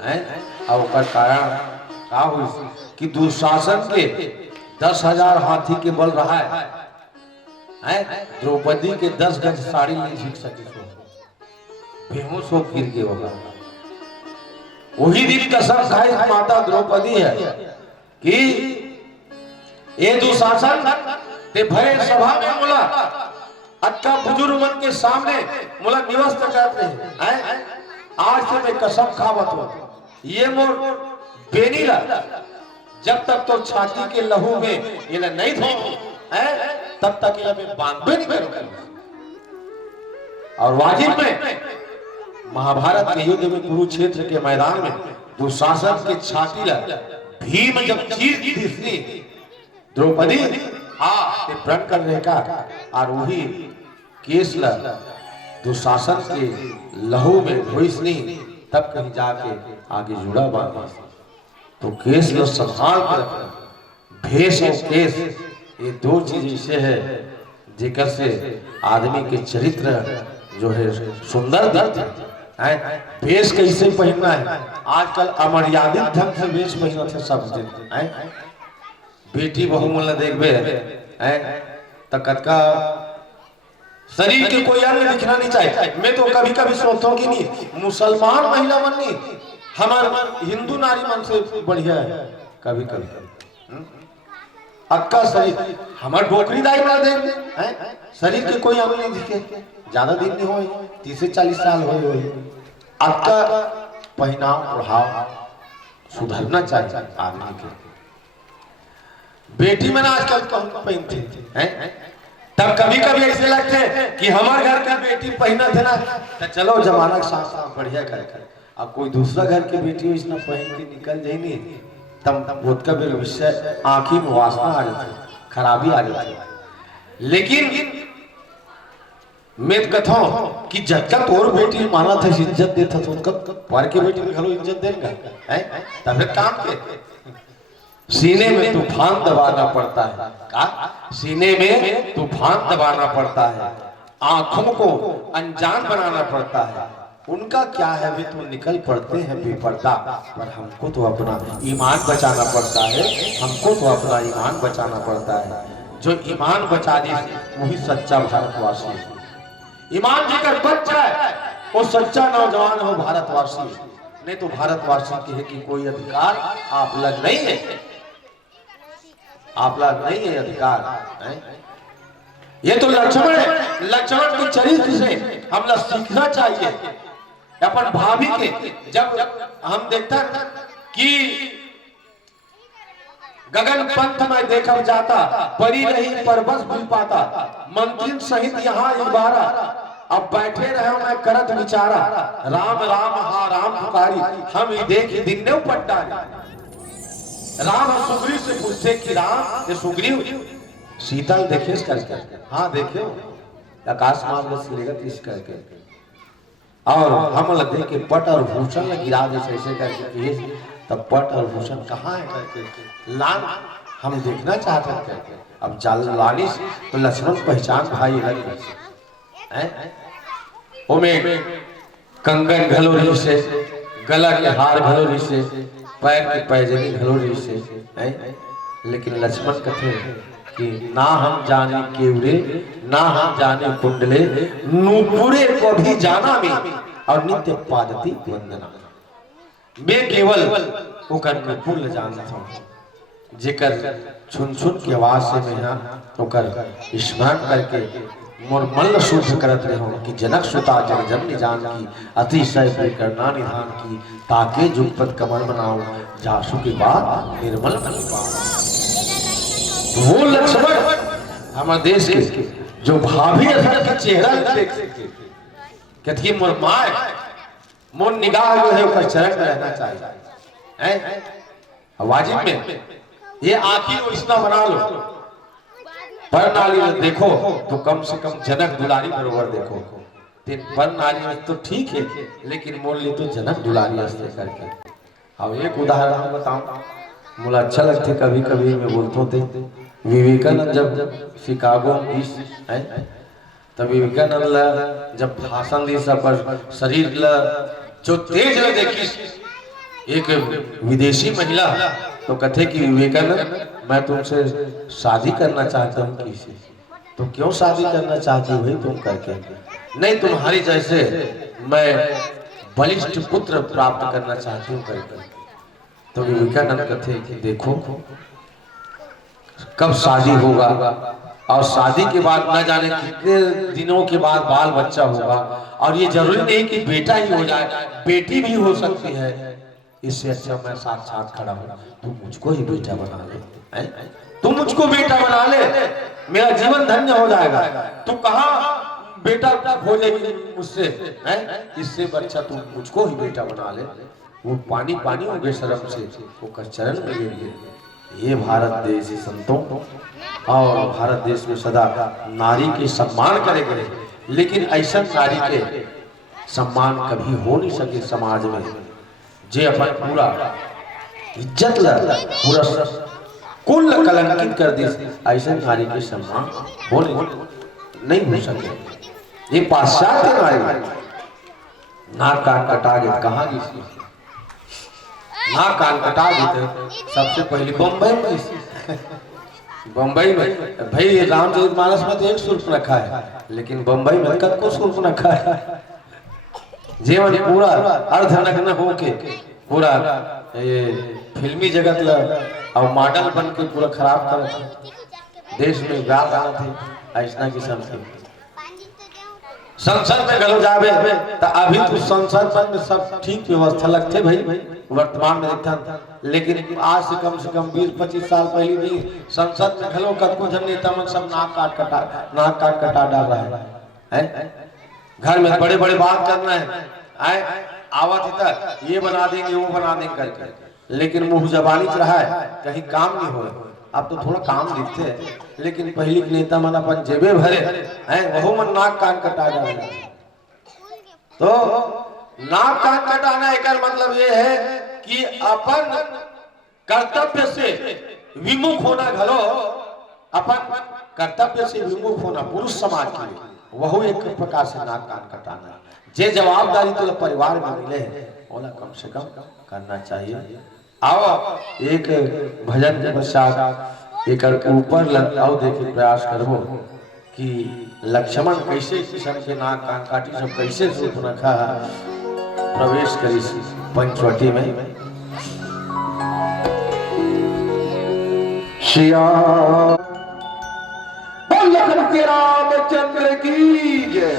हैं। और ओकर कारण का हुई कि दुशासन के 10,000 हाथी के बल रहा है, द्रौपदी के 10 गज साड़ी नहीं झीक सके, बेहोश हो गिर के होगा। वही दिन कसम खाई माता द्रौपदी है कि ये दुशासन ते भय सभा में बोला अक्का बुजुर्ग मन के सामने मुला निवस्त करते हैं। आज से मैं कसम खावत हूं ये मोर बेनी ला जब तक तो छाती के लहू में ये नहीं धो तब तक ये मैं बांधबे नहीं करूंगा। और वाजिब में महाभारत के युद्ध में कुरुक्षेत्र के मैदान में दुशासन के छाती ला भीम जब चीर दी द्रौपदी प्रण करने का और वही केस ला दुशासन के लहू में धोइस नहीं तब कहीं जाके आगे जुड़ा बांधा तो केस ला संभाल कर भेष और केस ये दो चीज ऐसे है जेकर से आदमी के चरित्र जो है सुंदर दिखते हैं। भेष कैसे पहनना है आजकल अमर्यादित ढंग से वेश पहनना थे सब दिन बेटी बहु मन देखबे तक का शरीर के कोई अंग दिखना नहीं चाहिए। मैं तो कभी कभी सोचता हूँ कि नहीं मुसलमान महिला मन नहीं हमारे हिंदू नारी मन से बढ़िया है। कभी कभी अक्का शरीर हमारे डोकरी दाई बना देख शरीर के कोई अंग नहीं दिखे, ज्यादा दिन नहीं हो 30 से 40 साल हो अक्का पहनाव प्रभाव सुधरना चाहिए आदमी के। बेटी में आजकल पहनते हैं तब कभी कभी ऐसे लगते कि हमारे घर की बेटी पहना थे ना तो चलो जमाना के साथ बढ़िया कर अब कोई दूसरा घर की बेटी इसना पहन के निकल जाए नहीं तब बहुत का विषय आंखी में वासना आ जाती खराबी आ जाती। लेकिन मैं कहता हूँ कि जब तक और बेटी माना था इज्जत देता तो उनका पर के बेटी घरों इज्जत देगा तब काम के सीने में तूफान दबाना पड़ता है का सीने में तूफान दबाना पड़ता है, आंखों को अनजान बनाना पड़ता है। उनका क्या है वे तो निकल पड़ते हैं बेपर्दा पर हमको तो अपना ईमान बचाना पड़ता है, हमको तो अपना ईमान बचाना पड़ता है। जो ईमान बचा दे वही सच्चा भारतवासी है। ईमान जिकर बच जाए वो सच्चा नौजवान हो भारतवासी। नहीं तो भारतवासी की है कि कोई अधिकार आप लग नहीं है, आप लोग नहीं है अधिकार है? ये तो लक्ष्मण है, लक्ष्मण के चरित्र से हम लोग सीखना चाहिए। अपन भाभी के जब हम देखते हैं कि गगन पंथ में देखा जाता परी नहीं पर बस भूल पाता मंत्री सहित यहाँ इबारा अब बैठे रहे मैं करत विचारा राम राम हा राम पुकारी हम ही देख दिन ने उपटा। राम सुग्रीव से पूछते कि राम ये सुग्रीव शीतल देखे करके हाँ देखे आकाश मार्ग से लेकर इस करके और हम लगे के पट और भूषण गिरा दे ऐसे करके तब पट और भूषण कहाँ है करके लान हम देखना चाहते हैं करके अब जाल लानी तो लक्ष्मण पहचान भाई लग कंगन घलोरी से गला के हार घलोरी से पैर की पैजनी घलोरी से लेकिन लक्ष्मण कहते कि ना हम जाने केवरे ना हम जाने कुंडले नूपुरे को भी जाना में और नित्य पादती वंदना। मैं केवल वो करके फूल जानता हूँ जेकर छुन छुन की आवाज से मैं यहाँ होकर स्मरण करके मोर मन शुद्ध करत रहे हो कि जनक सुता जन जन्म जान की अतिशय करना निधान की ताके जुगपत कमल बनाओ जासु के बाद निर्मल मन पाओ। वो लक्ष्मण हमारे देश के जो भाभी असल के चेहरा नहीं देख सकते, कहती मोर माए मोर निगाह जो है उसका चरण में रहना चाहिए हैं वाजिब में। ये आखिर इसना बना लो पर नाली में देखो तो कम से कम जनक दुलारी बरोबर देखो। पर नाली में तो ठीक है लेकिन मोल ली तो जनक दुलारी हंसते करके। अब एक उदाहरण बताऊं, मुझे अच्छा लगते कभी कभी मैं बोलते थे विवेकानंद जब शिकागो है तब विवेकानंद जब भाषण दी सब पर शरीर जो तेज देखी एक विदेशी महिला तो कथे कि विवेकानंद मैं तुमसे शादी करना चाहता हूँ किसी। तो क्यों शादी करना चाहती हो भाई तुम करके? नहीं तुम्हारी जैसे मैं बलिष्ठ पुत्र प्राप्त करना चाहती हूँ करके। तो विवेकानंद कथे कि देखो कब शादी होगा और शादी के बाद न जाने कितने दिनों के बाद बाल बच्चा होगा, और ये जरूरी नहीं कि बेटा ही हो जाए, बेटी भी हो सकती है। इससे अच्छा मैं साथ खड़ा हूँ, तुम मुझको ही बेटा बना ले, तुम मुझको बेटा बना ले, मेरा जीवन धन्य हो जाएगा। तू कहाँ बेटा खोजेगी मुझसे, इससे अच्छा तुम मुझको ही बेटा बना ले। वो पानी हो गए शर्म से, वो कर चरण में गिर गए। ये भारत देश संतों और भारत देश में सदा नारी के सम्मान करे गए, लेकिन ऐसा नारी के सम्मान कभी हो नहीं सके समाज में जे अपन पूरा इज्जत ला पूरा कुल कलंकित कर दी। ऐसा नारी के सम्मान हो नहीं हो सके। ये पाश्चात्य नारी नाक कान कटा गए, कहाँ गई नाक कान कटा देते सबसे पहले बम्बई में भाई रामचरितमानस में तो एक सुर्ख रखा है, लेकिन बम्बई में कद को सुर्ख रखा है। जीवन पूरा अर्धनग्न होके पूरा ये फिल्मी जगत ला और मॉडल बन के पूरा खराब कर देश में व्याप आना थे। ऐसा की संसद में गलो जावे तो अभी तो संसद में सब ठीक व्यवस्था लगते भाई वर्तमान में देखता, लेकिन आज से कम 20-25 साल पहले नहीं संसद में गलो कद को जन नेता मन सब नाक काट कटा डाल रहा है। घर में बड़े बात करना है आवत तक ये बना देंगे वो बना देंगे करके, लेकिन मुंह जबानी रहा है कहीं काम नहीं हो रहा। अब तो थोड़ा काम दिखते हैं, लेकिन पहले के नेता मन अपन जेबे भरे हैं वह मन नाक कान कटा जा रहे। तो नाक कान कटाना एक मतलब ये है कि अपन कर्तव्य से विमुख होना, घलो अपन कर्तव्य से विमुख होना पुरुष समाज के लिए वह एक प्रकार से नाक कान कटाना। जे जवाबदारी तो परिवार में मिले ओला कम से कम करना चाहिए। आओ एक भजन के पश्चात एक ऊपर आओ देखे प्रयास करो कि लक्ष्मण कैसे किशन के नाक कान काटी सब कैसे रूप रखा प्रवेश करी पंचवटी में। श्याम लखन के रामचंद्र की जय।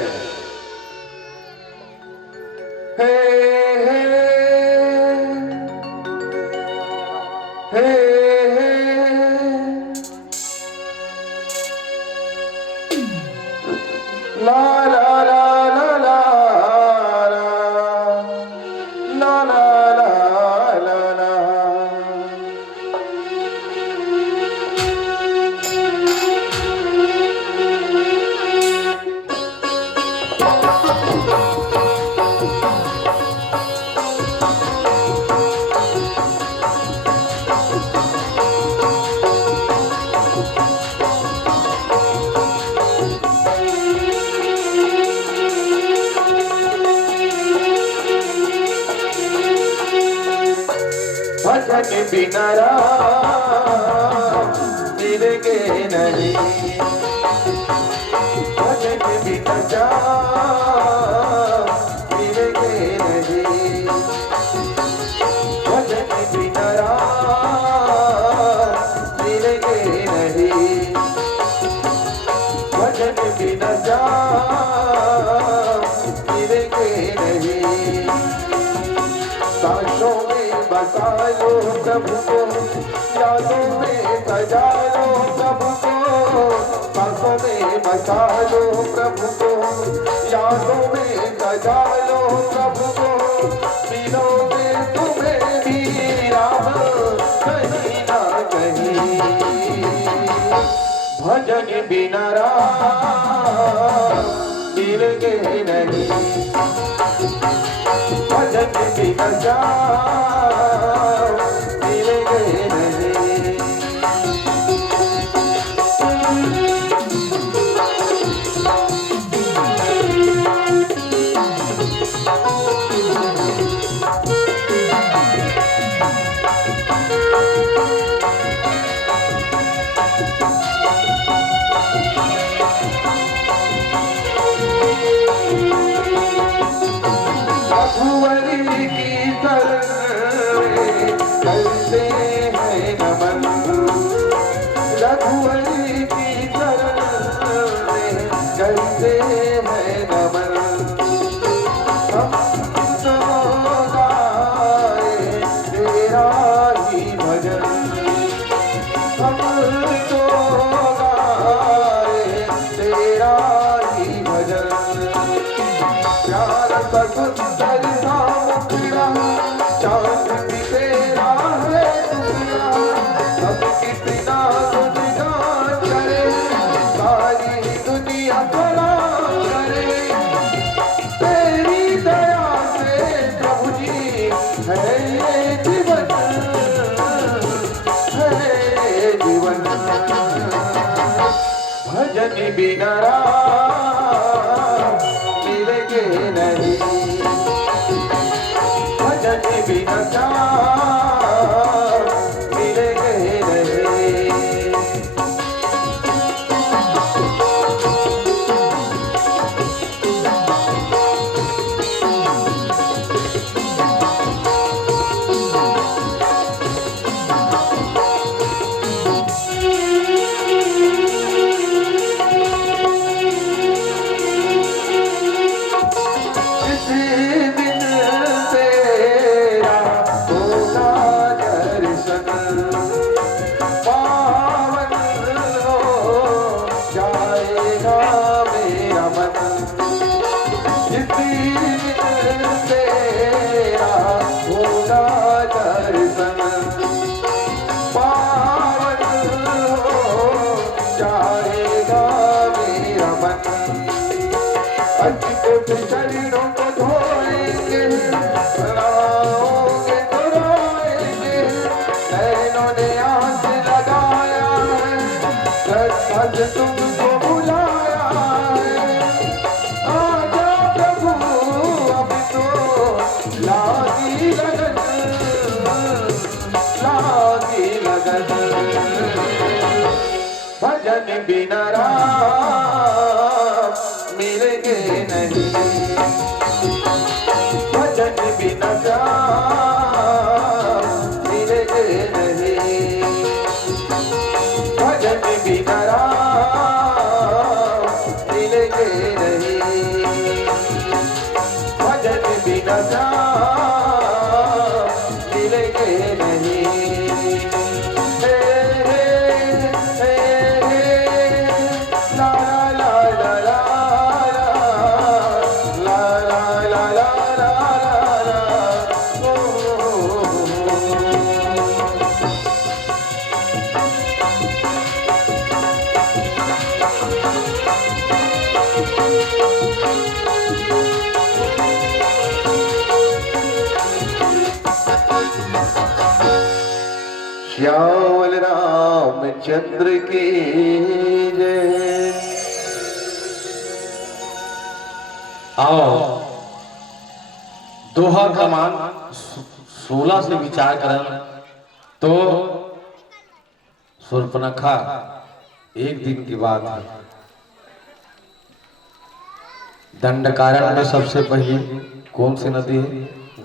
ला ला ला ला ला ला ला ला ला। भजन बिना राम मिलेंगे नहीं, भजन बिना जाम मिलेंगे नहीं, भजन बिना राम मिलेंगे नहीं, भजन बिना जाम मिलेंगे नहीं। सांसों में बसा लो प्रभु को, यादों में सजा लो प्रभु को, बसा लो प्रभु को, यादों में सजा लो प्रभु को, मिलोगे तुम्हें भी राम कहीं ना कहीं। भजन बिना राम मिलेंगे नहीं, भजन बिना राम मिलेंगे नहीं। करते हैं नमन, रघुवरी की शरण में करते हैं नमन। हम तो गाए तेरा ही भजन, हम तो गाए तेरा ही भजन। प्यार बसुंदर सामुखड़ा चांद भी तेरा है टुकड़ा, अब कितना गुणगान करे सारी दुनिया भला करे। तेरी दया से प्रभु जी है ये जीवन, है ये जीवन। भजन बिना राम मिलेंगे नहीं, भजन बिना राम मिलेंगे नहीं। शरीरों को धोएंगे, बनाओगे तो रोएंगे। नैनों ने आस लगाया है, सच तुमको बुलाया है। आजा प्रभु अब तो लागी लगन, लागी लगन। भजन बिना राम मिलेंगे नहीं, भजन बिना राम मिलेंगे नहीं, भजन बिना राम मिलेंगे नहीं, भजन बिना राम मिलेंगे नहीं। हे हे हे हे ला ला ला ला श्यामल रामचंद्र की जय। आओ दोहा क्रमांक 16 से विचार करें तो शूर्पणखा एक दिन की बात है। दंडकारण्य में सबसे पहले कौन सी नदी है?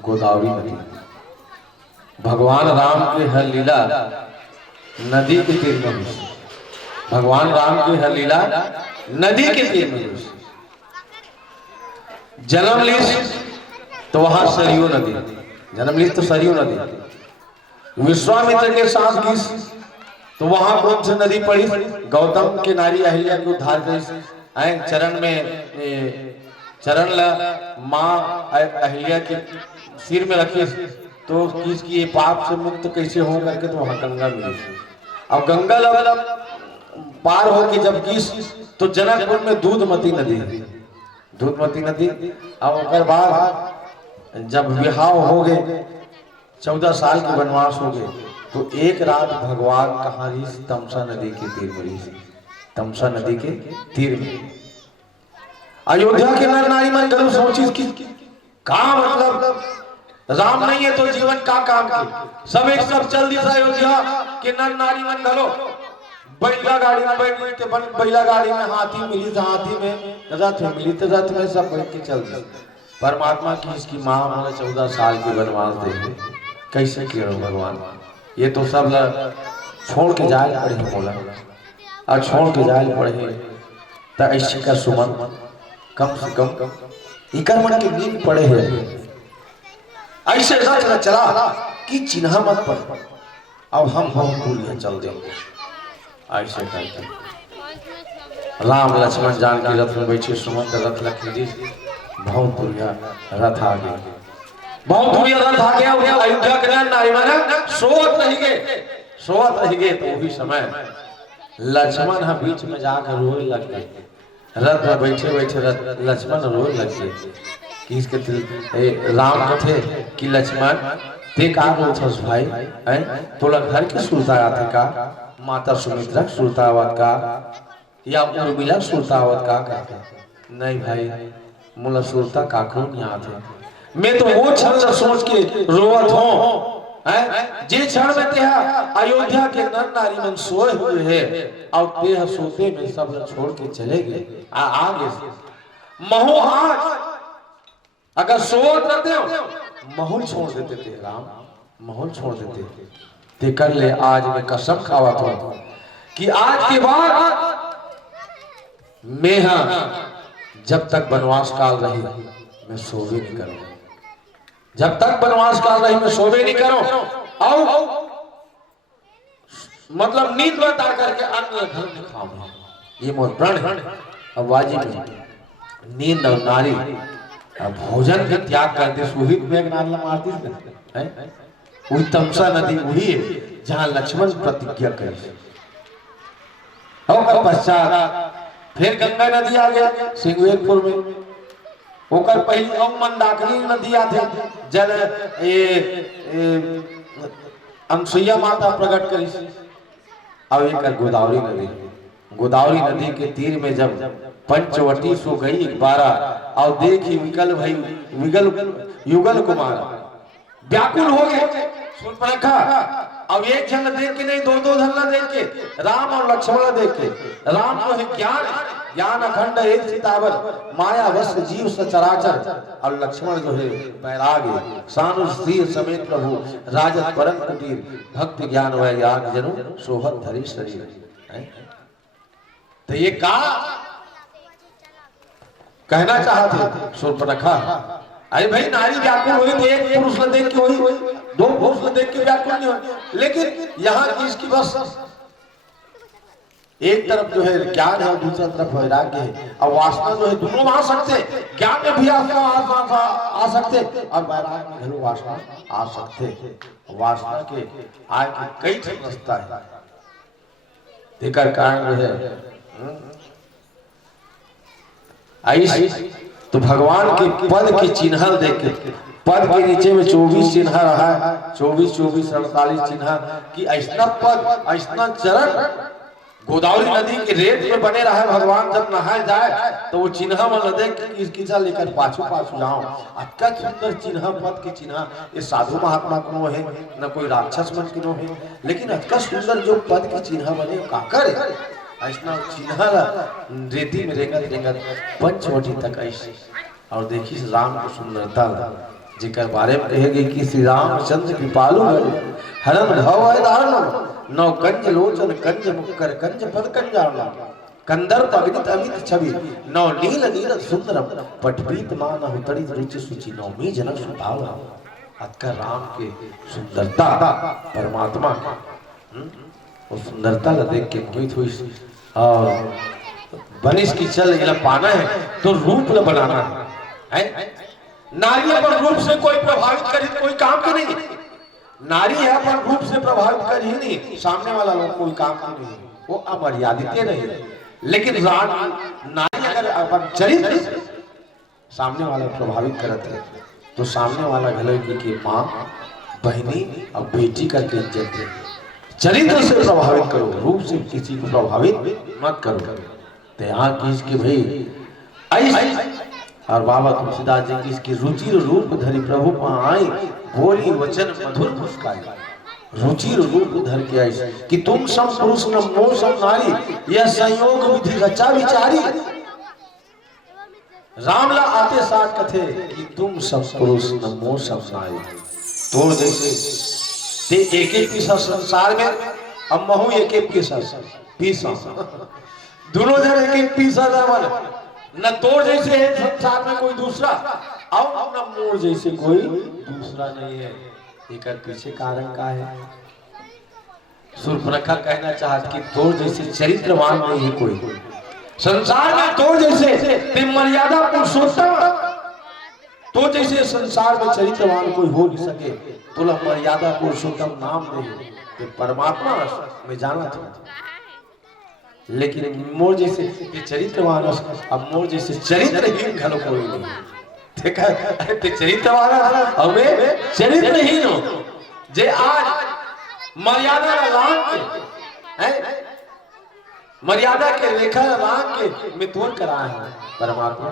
गोदावरी नदी। भगवान राम की हर लीला नदी के तीर में हुई। भगवान राम की हर लीला नदी के तीर में हुई। जन्म ली तो वहां सरयू नदी, जन्म ली तो सरयू नदी। विश्वामित्र के साथ की तो वहां कौन सी नदी पड़ी? गौतम के नारी अहिल्या के उद्धार करी चरण में चरण ला माँ अहिल्या के सिर में रखी तो किसकी ये पाप से मुक्त कैसे हो करके तो वहां गंगा मिली। अब गंगा ला पार हो के जब किस तो जनकपुर में दूधमती नदी, दूधमती नदी। अब उसके बाद जब विवाह हो गए 14 साल के वनवास हो गए तो एक रात भगवान कहाँ रही? तमसा नदी के तीर में रही, तमसा नदी के तीर में। अयोध्या के नर नारी मन करो सोची की का मतलब राम नहीं है तो जीवन का काम की सब एक सब चल दी अयोध्या के नर नारी मन घरो बैला गाड़ी में बैठ गई बैला गाड़ी में हाथी मिली तो हाथी में, रथ में मिली तो रथ में, सब बैठ के चल दी। परमात्मा की इसकी माँ हमारे 14 साल की वनवास दे कैसे किया भगवान? ये तो सब छोड़ के जाए पड़े बोला और छोड़ के जाए पड़े तो ऐसे का सुमन कम से कम इकर मन के नींद पड़े है ऐसे रथ चला कि चिन्ह मत पड़। अब हम भूल चल दे ऐसे करके राम लक्ष्मण जान के रथ में बैठे सुमंत रथ लखी बहुत बढ़िया रथ आ गया, बहुत बढ़िया रथ आ गया। अयोध्या के नारी माना सोवत नहीं गए, सोवत नहीं गए तो वही समय लक्ष्मण बीच में जाकर रोए लग गए। रथ में बैठे बैठे लक्ष्मण रोए लग गए कि इसके राम कथे कि लक्ष्मण ते का बोलथस भाई तोला घर की सुरता आते का? माता सुमित्रा सुरतावत का या उर्मिला सुरतावत का कहते? नहीं भाई मुला सुरता काकू यहाँ थे। मैं तो वो क्षण सोच के रोवत हूँ जे क्षण में तेहा अयोध्या के नर नारी मन सोए हुए हैं और तेहा सोते में सब छोड़ के चले गए आगे महो आज अगर सोवत रहते हो माहौल छोड़ देते थे राम, माहौल छोड़ देते ते कर ले। आज मैं कसम खावत हूं कि आज के बाद मैं जब तक वनवास काल रही मैं सोवे नहीं करूं, जब तक वनवास काल रही मैं सोवे नहीं करूं और मतलब नींद बता करके अन्न घर में खाऊंगा, ये मोर प्रण है। अब वाजिब नींद और नारी भोजन के त्याग करते सुहित में नारियां मारती है वही तमसा नदी वही है जहां लक्ष्मण प्रतिज्ञा करे। और पश्चात फिर गंगा नदी आ गया सिंगवेरपुर में, ओकर पहले और मंदाकिनी नदी आते जल ये अनसुईया माता प्रकट करी और एक गोदावरी नदी, गोदावरी नदी के तीर में जब पंचवटी सो गई 12 और देखी विकल भाई विगल युगल कुमार व्याकुल हो गए सुनपरखा। अब एक जन देख के नहीं दो दो धन देख के राम और लक्ष्मण देख के राम जो है ज्ञान ज्ञान अखंड एक सितावर माया वश जीव सचराचर और लक्ष्मण जो है बैराग्य सानु स्त्री समेत प्रभु राजत परम कुटीर भक्ति ज्ञान वैज्ञान जनु सोहत धरी शरीर। तो ये का कहना चाहते सुनपरखा? अरे भाई नारी व्याकुल हुई तो एक पुरुष ने देख के हुई, दो पुरुष ने देख के व्याकुल नहीं हुई, लेकिन यहाँ इसकी बस एक तरफ जो है ज्ञान है और दूसरी तरफ वैराग्य है और वासना जो है दोनों आ सकते, ज्ञान में भी आ सकते और वैराग्य में भी वासना आ सकते। वासना के आय के कई रास्ता है देकर कारण जो है आई तो भगवान के पद के चिन्ह देख के पद के नीचे में 24 चिन्ह रहा है 24 24 48 चिन्ह कि ऐसा पद ऐसा चरण गोदावरी नदी के रेत में बने रहे। भगवान जब नहाए जाए तो वो चिन्ह वाला देख के इसकी चल लेकर पाछू पाछू जाओ। अत्का सुंदर चिन्ह पद के चिन्ह ये साधु महात्मा को है न कोई राक्षस मन की है, लेकिन अत्का सुंदर जो पद के चिन्ह बने काकर ऐसा चिन्ह रेती में रेंगत रेंगत पंचवटी तक ऐसे। और देखिए राम की सुंदरता जिकर बारे में कहेगी कि श्री रामचंद्र कृपालु हरन भव है दारुण नौ कंज लोचन कंज मुक्कर कंज पद कंजाणा कंदर पगनित अमित छवि नौ नील नील सुंदरम पटपीत मान हुतड़ी रुचि सुचि नौमी जनक सुभाव। अतका राम के सुंदरता परमात्मा और सुंदरता ला देख के मोहित हुई और बनिश की चल इला पाना है तो रूप ला बनाना है। नारी अपन रूप से कोई प्रभावित करी कोई काम की नहीं, नारी है अपन रूप से प्रभावित कर ही नहीं, सामने वाला लोग कोई काम की नहीं, वो अमर्यादित नहीं। लेकिन नारी अगर अपन चरित्र से सामने वाला प्रभावित करते है तो सामने वाला घले की माँ बहनी और बेटी करके इज्जत दे। चरित्र से प्रभावित करो, रूप से किसी को प्रभावित मत करो। तो यहाँ की भाई और बाबा तुलसीदास जी की इसकी रुचिर रूप धरी प्रभु पाई, बोली वचन मधुर मुस्काई। रुचिर रूप धर के आई कि तुम सम पुरुष न मोह सम नारी, यह संयोग विधि रचा विचारी। रामला आते साथ कथे कि तुम सब पुरुष न मोह सम नारी। तोड़ जैसे ते एक एक पीसा संसार में, अब महू एक एक पीसा दोनों जन एक एक पीसा न तोड़ जैसे है संसार में कोई दूसरा और न मोड़ जैसे कोई दूसरा नहीं है। एक पीछे कारण का है, शूर्पणखा कहना चाहत कि तोड़ जैसे चरित्रवान नहीं है कोई संसार में, तोड़ जैसे मर्यादा पुरुषोत्तम, तो जैसे संसार में चरित्रवान कोई हो नहीं सके, तो मर्यादा पुरुषोत्तम नाम नहीं तो परमात्मा में जाना था। लेकिन मोर जैसे चरित्रवान, अब मोर जैसे चरित्रहीन घलो कोई नहीं देखा। चरित्रवान हमें चरित्रहीन हो जे आज मर्यादा लांग के मर्यादा के रेखा लांग के में तोड़ कर आए हैं परमात्मा।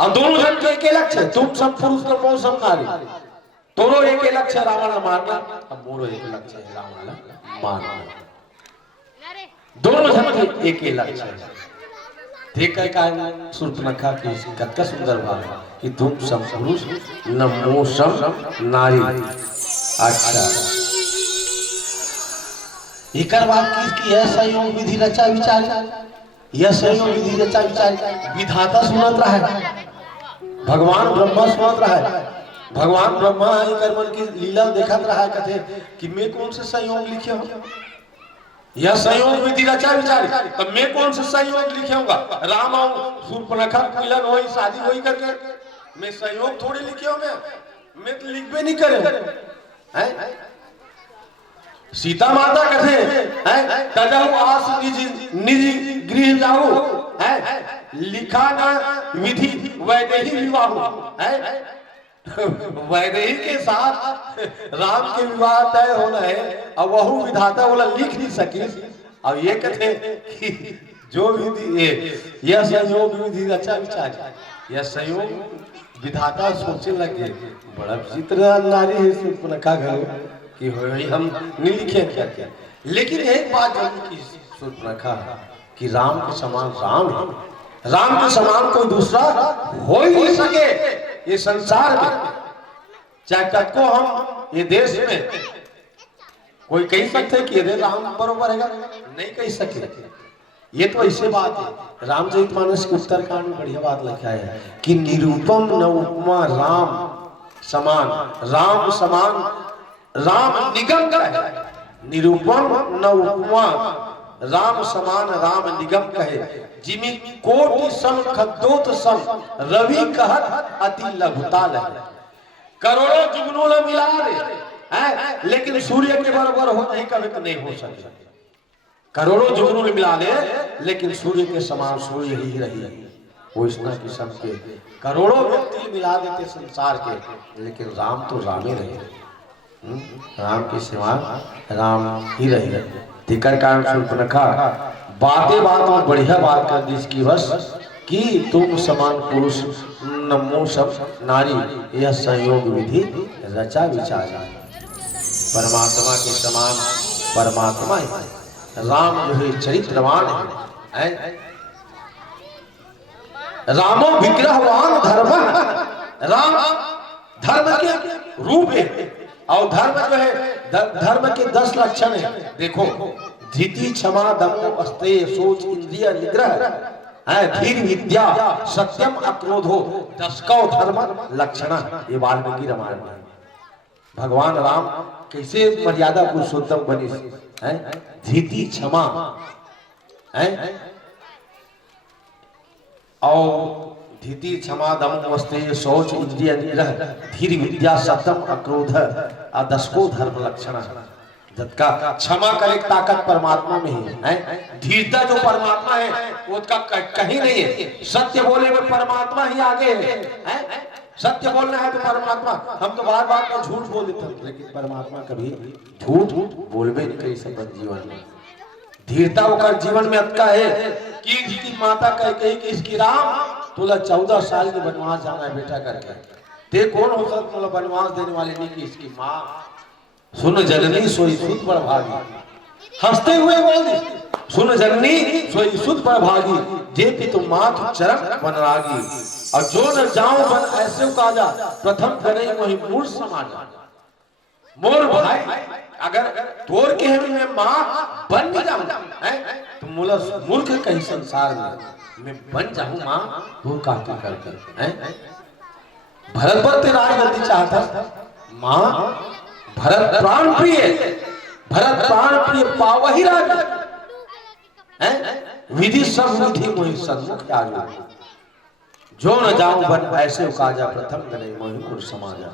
और दोनों जन के एक लक्ष्य है, तुम सब पुरुष न मोह सब नारी। दोनों एक लक्ष्य है रावण मारना, अब मोरो एक लक्ष्य है रावण मारना। दोनों जन के एक लक्ष्य है। ठीक है का शूर्पणखा की कतका सुंदर बात है कि तुम सब पुरुष न मोह सब नारी। अच्छा एकर बात की यह संयोग विधि रचा विचार, यह संयोग विधि रचा विचार विधाता सुनत रहा है, भगवान ब्रह्मा सुनत रहा है। भगवान ब्रह्मा एकर मन की लीला देखत रहा है, कथे कि मैं कौन से संयोग लिखे हो, यह संयोग विधि रचा विचार, तो मैं कौन से संयोग लिखे होगा। राम और शूर्पणखा मिलन होई, शादी होई करके मैं संयोग थोड़ी लिखे होंगे, मैं तो लिखबे नहीं करे हैं। सीता माता कथे तजहु आस निज गृह जाऊ, लिखा न विधि वैदेही विवाह। वैदेही के साथ राम के विवाह तय होना है, अब वह विधाता बोला लिख नहीं सकी। अब ये कथे कि जो विधि यह संयोग विधि रचा विचार, यह संयोग विधाता सोचने लगे बड़ा विचित्र नारी है शूर्पणखा घरो कि हम नहीं लिखे क्या क्या। लेकिन एक बात जरूर की शूर्पणखा कि राम के समान राम है, राम के समान कोई दूसरा हो ही नहीं सके ये संसार में। चाहे कब हम ये देश में कोई कह सकते कि ये राम बरोबर है, नहीं कह सके। ये तो ऐसे बात है, रामचरितमानस के उत्तरकांड में बढ़िया बात लिखा है कि निरूपम न उपमा राम समान, राम समान राम निगम कहे, निरूपम न उपमा राम समान राम निगम कहे। जिमि कोटि सम खद्दोत सम रवि कहत अति लघुता लहे। करोड़ों जुगनों ने मिला दे लेकिन सूर्य के बराबर हो नहीं कभी नहीं हो सकता। करोड़ों जुगनों ने मिला ले लेकिन सूर्य के समान सूर्य ही रही। वो इस किस्म के करोड़ों व्यक्ति मिला देते संसार के, लेकिन राम तो राम ही रहे, राम के सिवा राम ही रहे। तिकर कारण शूर्पणखा बातें बात और बढ़िया बात कर दी इसकी बस कि तुम समान पुरुष न मोह सब नारी, यह संयोग विधि रचा विचार। परमात्मा के समान परमात्मा है, राम जो है चरित्रवान है। रामो विग्रहवान धर्म, राम धर्म के रूप है और धर्म जो है धर्म के 10 लक्षण है। देखो धीति क्षमा दमो अस्तेय सोच इंद्रिय निग्रह धीर विद्या सत्यम अक्रोधो 10 धर्म लक्षण। ये वाल्मीकि रामायण में भगवान राम कैसे मर्यादा पुरुषोत्तम बने। हैं धीति क्षमा हैं और धीति क्षमा दम वस्ते शौच इंद्रिय निग्रह धीर विद्या सतम अक्रोध आदस्को धर्म लक्षण का क्षमा करे ताकत परमात्मा में ही है। धीरता जो परमात्मा है वो उसका कहीं नहीं है। सत्य बोले में परमात्मा ही आगे है। सत्य बोलना है तो परमात्मा, हम तो बार बार तो झूठ बोल देते हैं लेकिन परमात्मा कभी झूठ बोलबे नहीं कही सब जीवन में। धीरता होकर जीवन में अटका है कि इसकी माता कह गई कि इसकी राम तुला 14 साल के वनवास जाना है बेटा करके, ते कौन हो सकता मतलब वनवास देने वाले नहीं कि इसकी माँ सुन जननी सोई सुध पर भागी, हंसते हुए बोल दी सुन जननी सोई सुध पर भागी जे पितु मात चरण बनरागी और जो न जाऊं बन ऐसे काजा प्रथम करे वही मूर्ख समाजा। मोर भाई अगर तोर के हम में माँ बन भी जाऊं तो मोला मूर्ख कहीं संसार में मैं बन जाऊं माँ तू काका करके भरत पर तेरा गति चाहता माँ भरत प्राण प्रिय पावही राज विधि सब विधि मोहि सन्मुख आजो जो न जाऊं बन ऐसे काजा प्रथम करे मोहि मूर्ख समाजा।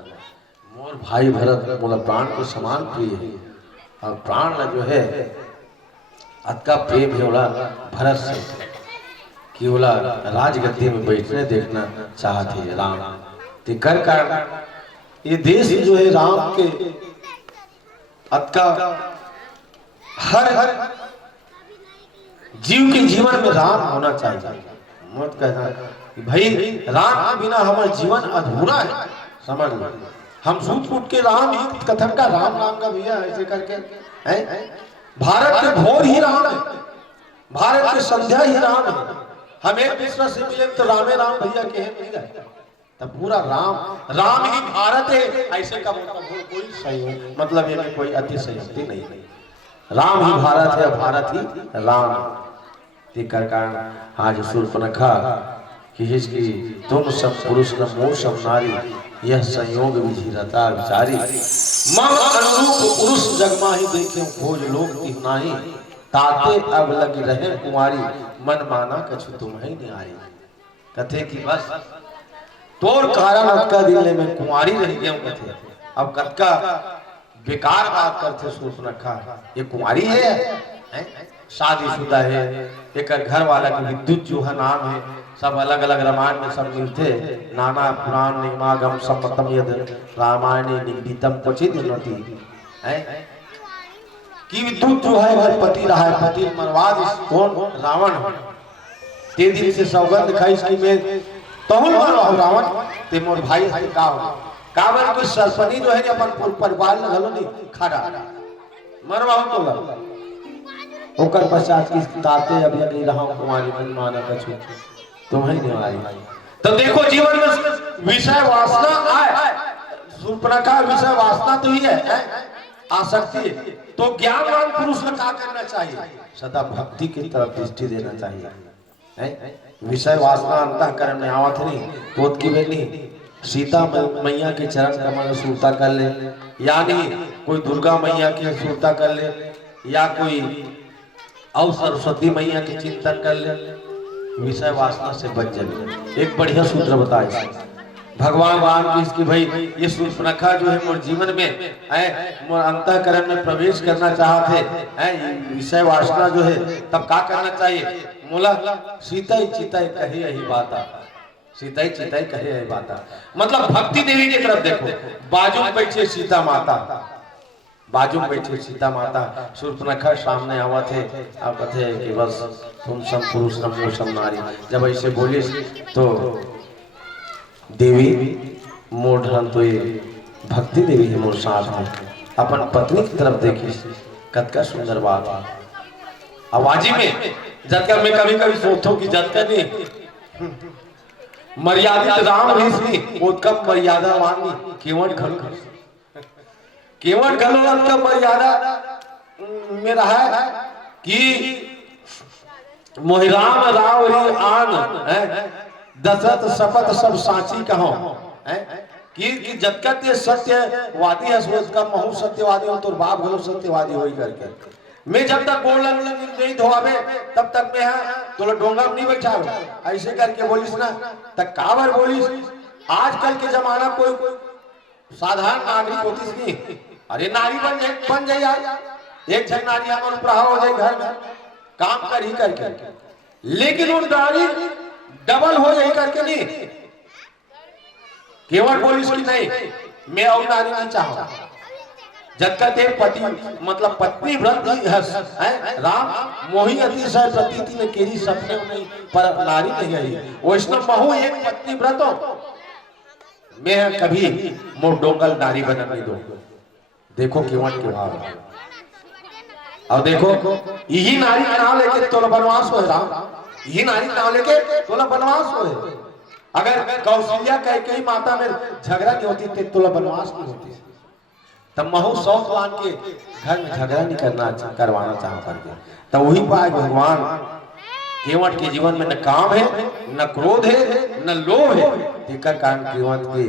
मोर भाई भरत मोला प्राण के समान प्रिय है और प्राण जो है अतका प्रेम है ओला भरत से कि ओला राजगद्दी में बैठने देखना चाहते है राम ते कर कारण ये देश जो है राम के अतका हर जीव के जीवन में राम होना चाहिए। मत कहना कि भाई राम के बिना हमारा जीवन अधूरा है, समझ लो। हम सूट फूट के राम ही कथन का राम नाम का भैया ऐसे करके हैं। भारत के भोर ही राम है, भारत के संध्या ही राम है। हम एक दूसरे से मिले तो रामे राम भैया के हैं नहीं गए तब पूरा राम ही भारत है ऐसे का कोई सही मतलब ये कोई अतिशयोक्ति नहीं है। राम ही भारत है, भारत ही राम कर कारण आज शूर्पणखा कि तुम सब पुरुष न मोह सब नारी यह संयोग विधि रता विचारी मन अनुरूप पुरुष जगमा ही देखे खोज लोग तिनाही ताते अब लग रहे कुमारी मन माना कछु तुम ही निहारी। कथे कि बस तोर कारण अटका दिले में कुमारी रह गया कथे अब कतका बेकार बात करते शूर्पणखा ये कुमारी है शादीशुदा है एक घर वाला की विद्युत जो है नाम है सब अलग अलग रामायण में सब मिलते नाना पुराण निगमागम सम्मतम यद रामायणे निगदितम क्वचित नति है कि विद्युत जो है घर पति रहा है पति मरवाद कौन रावण ते दिन से सौगंध खाई इसकी में तहुल मरवाओ रावण ते मोर भाई है का बोल कोई सरपनी जो है अपन परिवार न घलो नहीं खड़ा मरवाओ तो ओकर पश्चात की ताते अब नहीं रहा कुमारी मन माना कछु तुम ही निवारी। तो देखो जीवन में विषय वासना आए शूर्पणखा विषय वासना तो ही है आसक्ति तो ज्ञानवान पुरुष ने क्या करना चाहिए सदा भक्ति की तरफ दृष्टि देना चाहिए। विषय वासना अंतःकरण में आवत नहीं तो की बेनी सीता मैया के चरण कमल सूरता कर ले यानी कोई दुर्गा मैया की सूरता कर ले या कोई और सरस्वती मैया के चिंतन कर ले विषय वासना से बच जाए। एक बढ़िया सूत्र बताए भगवान राम की इसकी भाई ये शूर्पणखा जो है मोर जीवन में मोर अंतःकरण में प्रवेश करना चाहते हैं विषय वासना जो है तब क्या करना चाहिए मोला सीता चिता कहे यही बात सीता चिता कहे यही बात मतलब भक्ति देवी की तरफ देखो बाजू में बैठे सीता माता बाजू में बैठे सीता माता शूर्पणखा सामने आवा थे आप कहते कि बस तुम सब पुरुष न सब नारी जब ऐसे बोले तो देवी मोर ढन तो ये भक्ति देवी है मोर साथ में अपन पत्नी की तरफ देखी कतका सुंदर बात आवाजी में जतका मैं कभी कभी सोचता हूँ कि जतका नहीं मर्यादित राम ऋषि उत्कम मर्यादा वाणी केवट घन केवट घनों का मर्यादा में रहा है कि मोहिराम राव री आन दशरथ शपथ सब साची कहो कि जतका ते सत्यवादी है उसका महु सत्यवादी हो तो बाप घलो सत्यवादी होई करके मैं जब तक गोड़ नहीं धोआवे तब तक मैं तो डोंगा नहीं बैठा ऐसे करके बोलिस ना तक काबर बोलिस। आजकल के जमाना कोई साधारण नागरिक होती नहीं, अरे नारी बन जाए यार, एक जन नारी हमारे प्रहा हो जाए घर में काम कर ही करके, लेकिन उन नारी डबल हो जाए करके नहीं, केवल बोलिस की नहीं मैं और नारी नहीं चाहूं। जब तक पति मतलब पत्नी व्रत है राम मोही अतिशय प्रतीति में केरी सपने नहीं पर नारी नहीं आई वैष्णव महू एक पत्नी व्रत हो मैं कभी मोर डोंगल नारी बना नहीं दो। देखो केवट के भाव और देखो यही नारी का नाम लेके तोला बनवास हो राम, यही नारी का नाम लेके तोला बनवास हो। अगर कौशल्या कई माता में झगड़ा नहीं होती तो तोला बनवास नहीं होती। तब महू सौखवान के घर में झगड़ा नहीं करवाना चाह करके तब वही पाए भगवान केवट के जीवन में न काम है न क्रोध है न लोभ है, तेकर कारण केवट के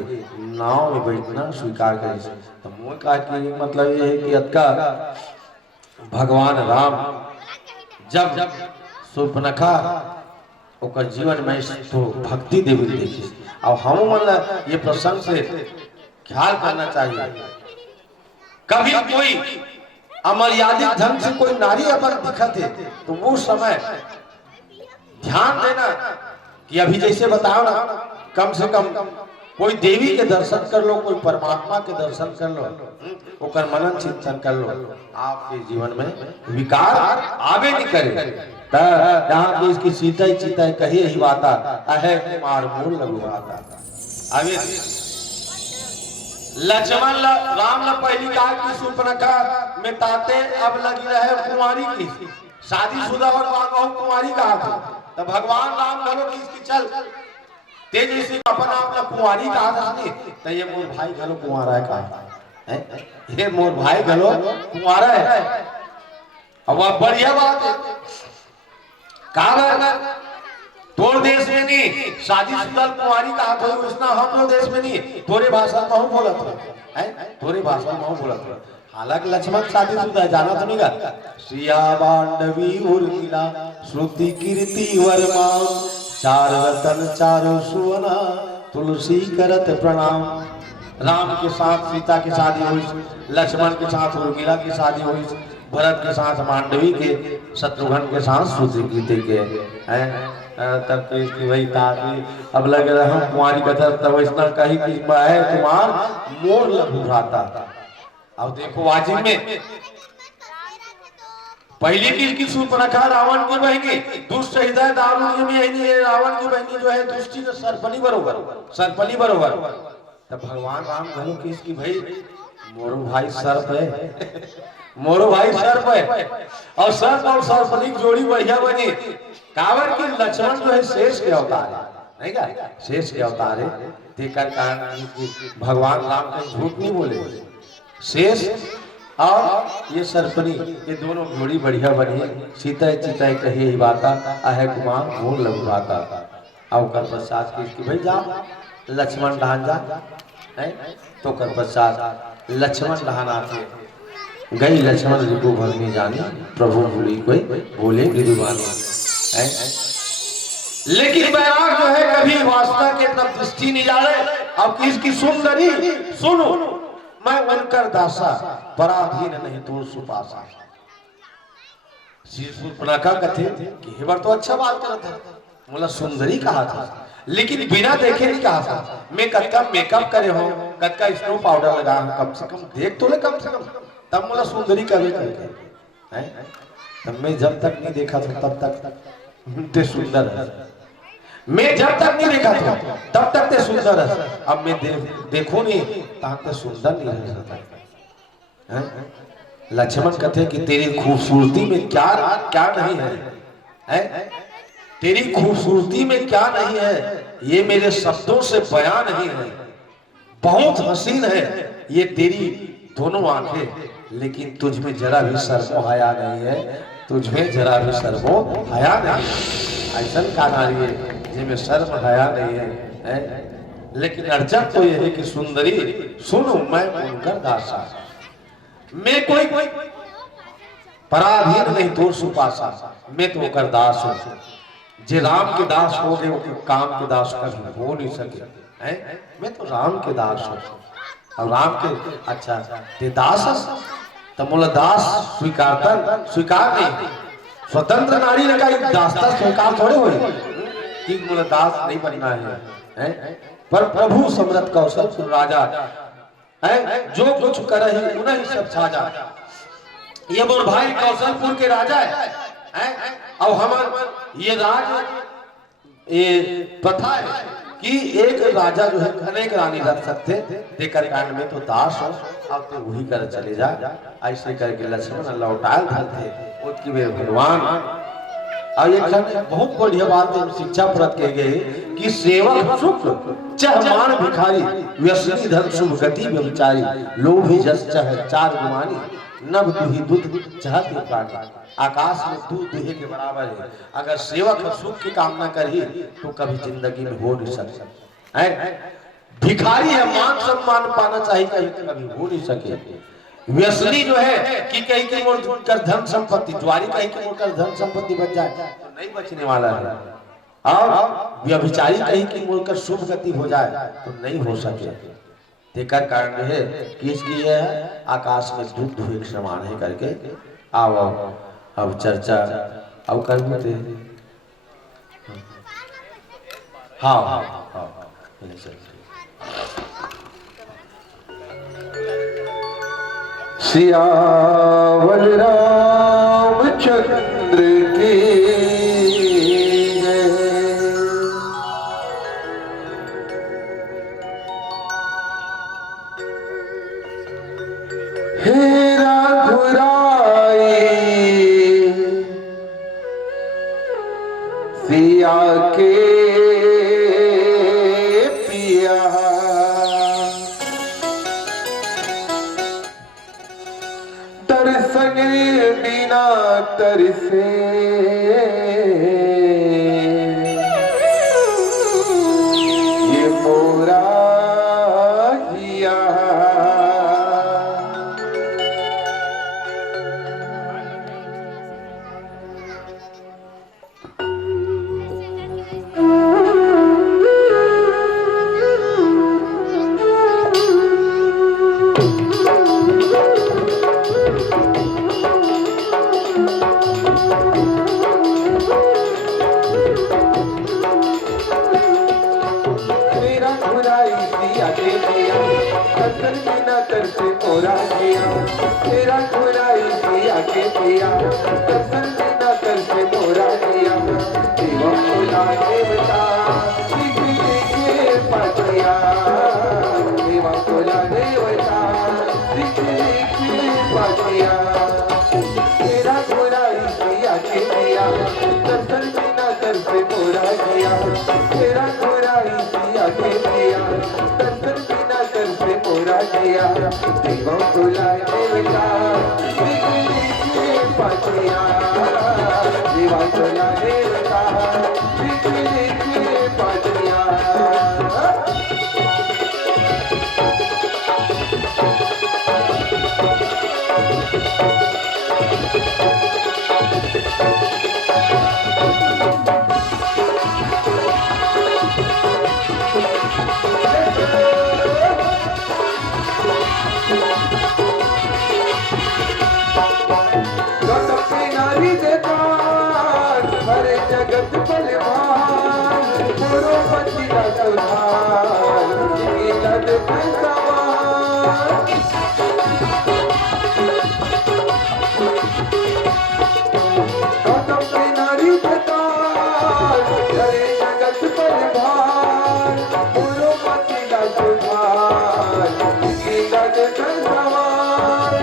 नाव में बैठना स्वीकार करे। तो मुझे कहा कि मतलब ये है कि अतका भगवान राम जब सुर्पनखा ओकर जीवन में तो भक्ति देवी देखी और हम मतलब ये प्रसंग से ख्याल करना चाहिए। कभी कोई अमर्यादित ढंग से कोई नारी अपन दिखत है तो वो समय ध्यान देना कि अभी जैसे बताओ ना कम से कम कोई देवी के दर्शन कर लो, कोई परमात्मा के दर्शन कर लो, ओकर मनन चिंतन कर लो, आपके जीवन में विकार आवे नहीं करे। जहाँ की इसकी सीता चिता कही ही बाता अहे कुमार मूल लघु आता अभी लक्ष्मण राम ने पहली कहा कि सुपर्णखा में ताते अब लगी रहे कुमारी की शादीशुदा और कुमारी कहा था। तो भगवान राम बोलो कि इसकी चल तेज इसी अपन आपने कुमारी कहा था नहीं तो ये मोर भाई घलो कुमारा है कहा ये मोर भाई घलो कुमारा है। अब वह बढ़िया बात है कहा तोर देश में नहीं शादीशुदा कुमारी कहा था उसना हम लोग देश में नहीं तोरे भाषा में हम बोलत है तोरे भाषा में हम बोलत है। हालांकि लक्ष्मण शादीशुदा है जाना तो नहीं गा श्रिया बांडवी उर्मिला श्रुति कीर्ति वर्मा चार रतन चारों सुवना तुलसी करत प्रणाम। राम के साथ सीता की शादी हुई, लक्ष्मण के साथ उर्मिला की शादी हुई, भरत के साथ मांडवी के, शत्रुघ्न के साथ श्रुति कीर्ति के हैं तब कि वही ताकि अब लग रहा हूँ कुमारी कथा तब वैष्णव कही कि है कुमार मोर लघु भ्राता। अब देखो वाजिब में पहली चीज की सुपर्णखा रावण की बहनी दुष्ट हृदय दारुण में यही रावण की बहनी जो है दुष्टि का सरपनी बरोबर। तब भगवान राम कहूँ कि इसकी भाई मोरो भाई सर्प है मोरो भाई सर्प है और सर्प और सर्पनी जोड़ी बढ़िया बनी। कावर की लक्ष्मण जो है शेष के अवतार है नहीं का शेष के अवतार है तेकर कारण भगवान राम का झूठ नहीं बोले। शेष और ये सर्पनी ये दोनों जोड़ी बढ़िया बनी सीता चिता कही यही बाता अहे कुमार मूल लघु बाता। अब कर पश्चात की भाई जा लक्ष्मण ढान जा तो कर पश्चात लक्ष्मण ढान आते गई लक्ष्मण रिपु भगनी जानी प्रभु भूली कोई बोले गिरिवानी। लेकिन बैराग जो है कभी वासना के तरफ दृष्टि नहीं जा रहे। अब किसकी सुंदरी सुनो मैं उनकर दासा पराधीन नहीं तो सुपासा। सुपर्णखा कथे कि हेबर तो अच्छा बात करता था बोला सुंदरी कहा था लेकिन बिना देखे नहीं कहा था। मैं कत्का मेकअप करे हो कत्का स्नो पाउडर लगा कम से कम देख तो ले कम से कम तब बोला सुंदरी कभी करके हैं। तब मैं जब तक नहीं देखा था तब तक ते सुंदर है। मैं जब तक नहीं देखा था तब तक ते सुंदर है। अब मैं देखो नहीं तब तक सुंदर नहीं रह सकता। लक्ष्मण कहते कि तेरी खूबसूरती में क्या क्या नहीं है तेरी खूबसूरती में क्या नहीं है ये मेरे शब्दों से बयां नहीं है। बहुत हसीन है ये तेरी दोनों आंखें लेकिन तुझ में जरा भी शर्मो हया नहीं है तुझमें जरा भी शर्मो हया नहीं। ऐसा का नारी है जिसमें शर्म हया नहीं है। लेकिन अर्जन तो यह है कि सुंदरी सुनो मैं उनकर दासा मैं कोई पराधीन नहीं तो सुपासा, मैं तो ओकर दास हूँ। जे राम के दास हो गए वो काम के दास कभी हो नहीं सके हैं। मैं तो राम के दास हूँ और राम के अच्छा ते दास तो मोला दास स्वीकार नहीं। स्वतंत्र नारी ने कहा दासता स्वीकार थोड़े हो कि मोला दास नहीं बनना है। पर प्रभु समरथ कौशल राजा है, जो कुछ करे उन्हें सब साजा। ये मोर भाई कौशलपुर के राजा है और हमार ये ये प्रथा है कि एक राजा जो है अनेक रानी रख सकते, देकर कांड में तो दास हो अब तो वही कर चले जा। ऐसे करके लक्ष्मण लौटाल थे उसकी वे भगवान। और ये बहुत बढ़िया बात है, शिक्षा प्रद के गए कि सेवक सुख चहमान भिखारी, व्यसनी धन शुभ गति व्यभिचारी, लोभी जस चह चार गुमानी, नभ दुही दूध चाहती प्राणी। आकाश में दूध दुहे के बराबर है। अगर सेवक सुख की कामना करी तो कभी जिंदगी में हो नहीं सकता है। भिखारी है, मान सम्मान पाना चाहिए, कहीं कभी हो नहीं सके। व्यसनी जो है कि कहीं की मोड़ धन संपत्ति, ज्वारी कहीं की मोड़ धन संपत्ति बच जाए तो नहीं बचने वाला है। और व्यभिचारी कहीं की मोड़ शुभ गति हो जाए तो नहीं हो सके। देखा कारण है कि इसकी है आकाश में दूध दुहे के समान है करके। आओ अब चर्चा अब कर बोलते हाँ हाँ हाँ सियावर रामचंद्र की जय। हे रघुराई सिया के पिया, दर्शन बिना तरसे ये मोरा जिया। तेरा खुराई पिया के पिया, दर्शन बिना तरसे मोरा जिया। देवा खुला देवता दिख देखे पतिया, देवा खुला देवता दिख देखे पतिया। तेरा खुराई पिया के पिया, दर्शन बिना तरसे मोरा जिया। तेरा खुराई पिया के पिया, दर्शन बिना तरसे मोरा जिया। देवा खुला देवता दिख देखे पतिया, देवा खुला देवता दिख देखे पतिया। जगत बलवान मोरो पतिना सुधार, लद सवार। गौतम के नारी प्रताप करे जगत बलवान मोरो पतिना सुधार, लद सवार,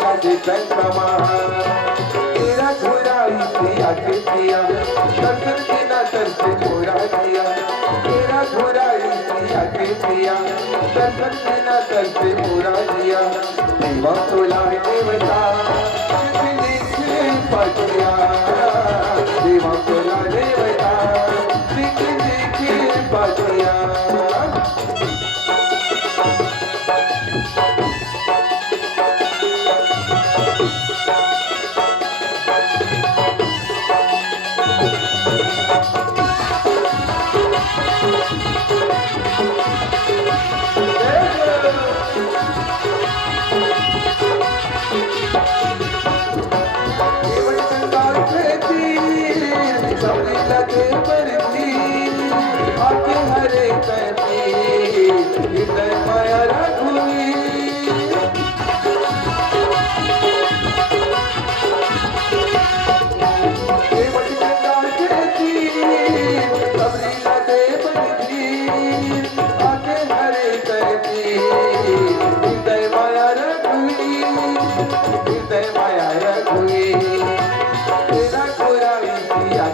लद सवार। तेरा खुराई पिया के पिया, दर्शन बिना तरसे मोरा जिया। तेरा खुराई पिया के पिया, दर्शन बिना तरसे मोरा जिया। देवा खुला देवता दिख देखे पतिया, देवा खुला देवता दिख देखे पतिया।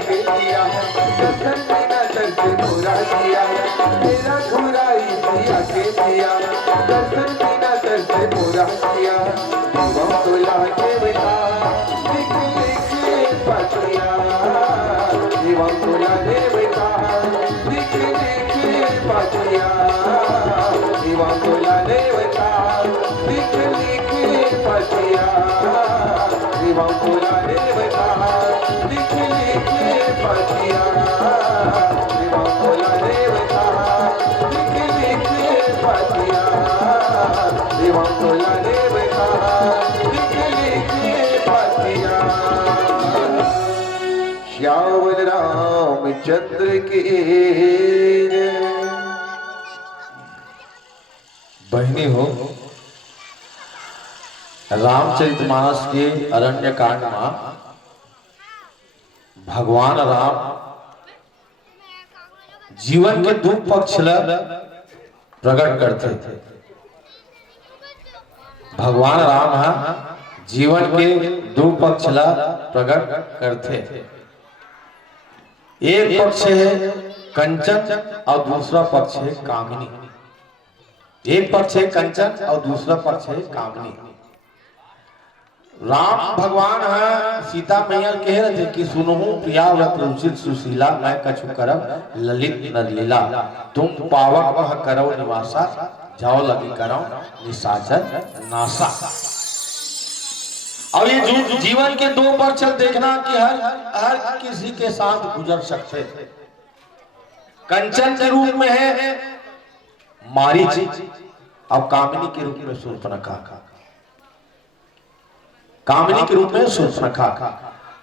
के दिया दर्शन बिना दर से मोरा दिया मेरा घुराई दिया के दिया दर्शन बिना दर से मोरा दिया हम तो लागे बिना लिख लिख पतिया हम तो लागे बिना लिख लिख पतिया हम तो लागे बिना लिख लिख पतिया हम तो लागे बिना लिख लिख पतिया हम तो लागे बिना लिख लिख पतिया हम तो लागे बिना लिख लिख पतिया श्यामल रामचंद्र के बहनी हो, रामचरितमानस के अरण्य कांड में भगवान राम जीवन के दो पक्ष प्रकट करते थे। भगवान राम जीवन के दो पक्ष प्रकट करते। एक पक्ष है कंचन और दूसरा पक्ष है कामिनी। एक पक्ष है कंचन और दूसरा पक्ष है कामिनी। राम भगवान सीता मैया कह रहे थे कि सुनहु प्रिया व्रत रुचित सुशीला मैं कछु करब ललित नरलीला तुम पावक वह करो निवासा जाओ लगी करो निशाचर नासा। और ये जो जीवन के दो पक्ष देखना कि हर किसी के साथ गुजर सकते। कंचन के रूप में है मारीच और कामिनी के रूप में शूर्पणखा। कामिनी के रूप में शूर्पणखा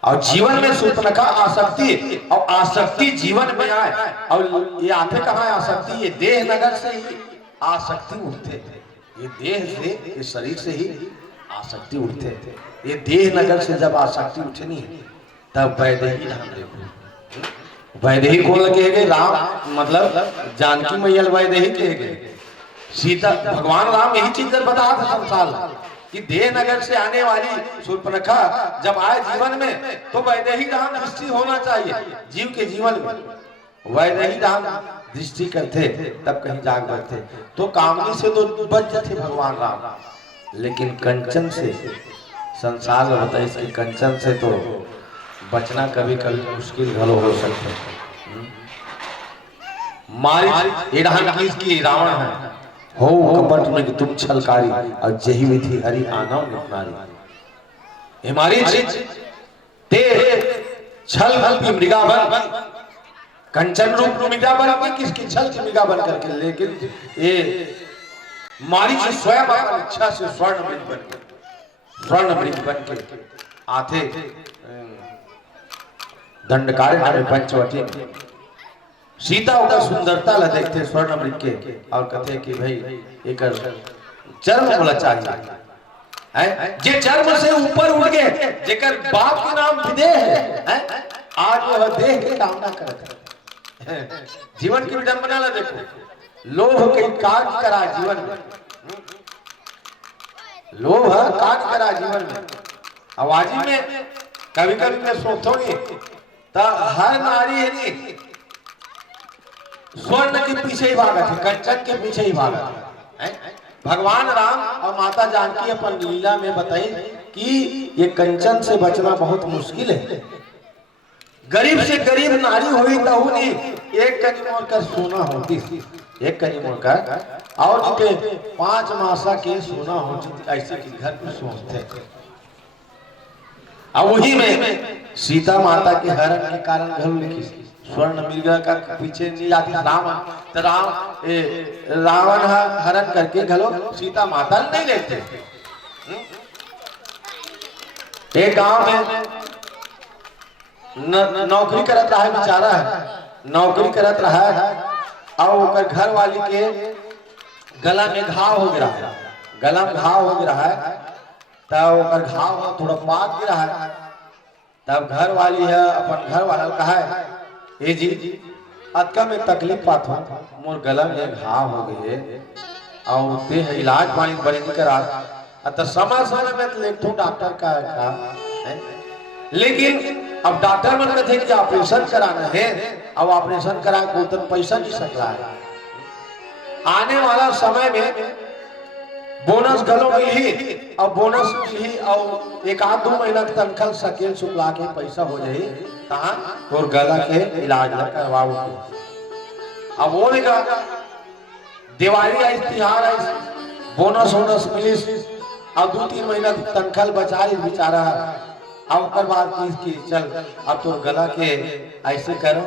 और जीवन में शूर्पणखा आसक्ति और आसक्ति जीवन में आए। और ये आते कहाँ है आसक्ति? ये देह नगर से ही आसक्ति उठते थे। ये देह से ये शरीर से ही आसक्ति उठते थे। ये देह नगर से जब आसक्ति उठे नहीं तब वैदेही धाम देखो। वैदेही कौन लगे गए? राम मतलब जानकी मैया वैदेही कहे गए। सीता भगवान राम यही चीज बता था संसार कि देह नगर से आने वाली शूर्पणखा जब आए जीवन में तो वैदेही धाम दृष्टि होना चाहिए। जीव के जीवन में वैदेही धाम दृष्टि करते तब कहीं जाग बैठते। तो कामनी से तो बच थे भगवान राम, लेकिन कंचन से संसार में बताइए इसकी कंचन से तो बचना कभी कभी मुश्किल घलो हो सकता है। मारी की रावण है हो कपट में तुम छलकारी और जही विधि हरि आनव निपनारी। हमारी ते छल रूपी मृगा बन कंचन रूप मृगा बन किसकी छल की मृगा बन करके, लेकिन ये मारी स्वयं अपनी इच्छा से स्वर्ण मृग बन के आते दंडकारी हमें पंचवटी सीता का सुंदरता ला देखते स्वर्ण मृग के और कहते कि भाई एक चर्म बोला चाहिए जे चर्म से ऊपर उठ गए जेकर बाप के नाम विदेह है आज वह देह की कामना करते हैं। जीवन की विडंबना ला देखो। लोभ के कार्य करा जीवन में, लोभ कार्य करा जीवन में। आवाजी में कभी कभी मैं सोचता हूँ हर नारी है नहीं स्वर्ण के पीछे ही भागा थे, कंचन के पीछे ही भागा थे। भगवान राम और माता जानकी अपन लीला में बताई कि ये कंचन से बचना बहुत मुश्किल है। गरीब से गरीब नारी हुई तो नहीं एक कनी मोड़ कर सोना होती, एक कनी मोड़ कर और जितने 5 मासा के सोना होती ऐसे कि घर में सोचते। अब वही में सीता माता के हरण के कारण घर लिखी स्वर्ण मृग का पीछे नहीं जाती रावण तो रावण हरण करके घलो सीता माता नहीं लेते। एक गांव में नौकरी करत रहा है बेचारा है, नौकरी करत रहा है और घर वाली के गला में घाव हो गया है, गला में घाव हो गया है तब घाव थोड़ा पाक गिरा है। तब घर वाली है अपन घर वाला कहा है ए जी अतका में तकलीफ पात हो मोर गला में घाव हो गए और ते है इलाज पानी बड़े नहीं करा तो समय में तो लेट डॉक्टर का है। लेकिन अब डॉक्टर मन कहते कि ऑपरेशन कराना है, अब ऑपरेशन करा को उतना पैसा नहीं सकता है। आने वाला समय में बोनस गलो मिली, अब बोनस मिली और एक आध 2 महीना तनखा सकेल सुखला के पैसा हो जाए कहाँ और गला के इलाज न करवाओ। अब वो लेगा दिवाली आई, तिहार आई, बोनस वोनस मिली, अब 2-3 महीना तनखा बचा ली बेचारा। अब कर बात की चल अब तो गला के ऐसे करो,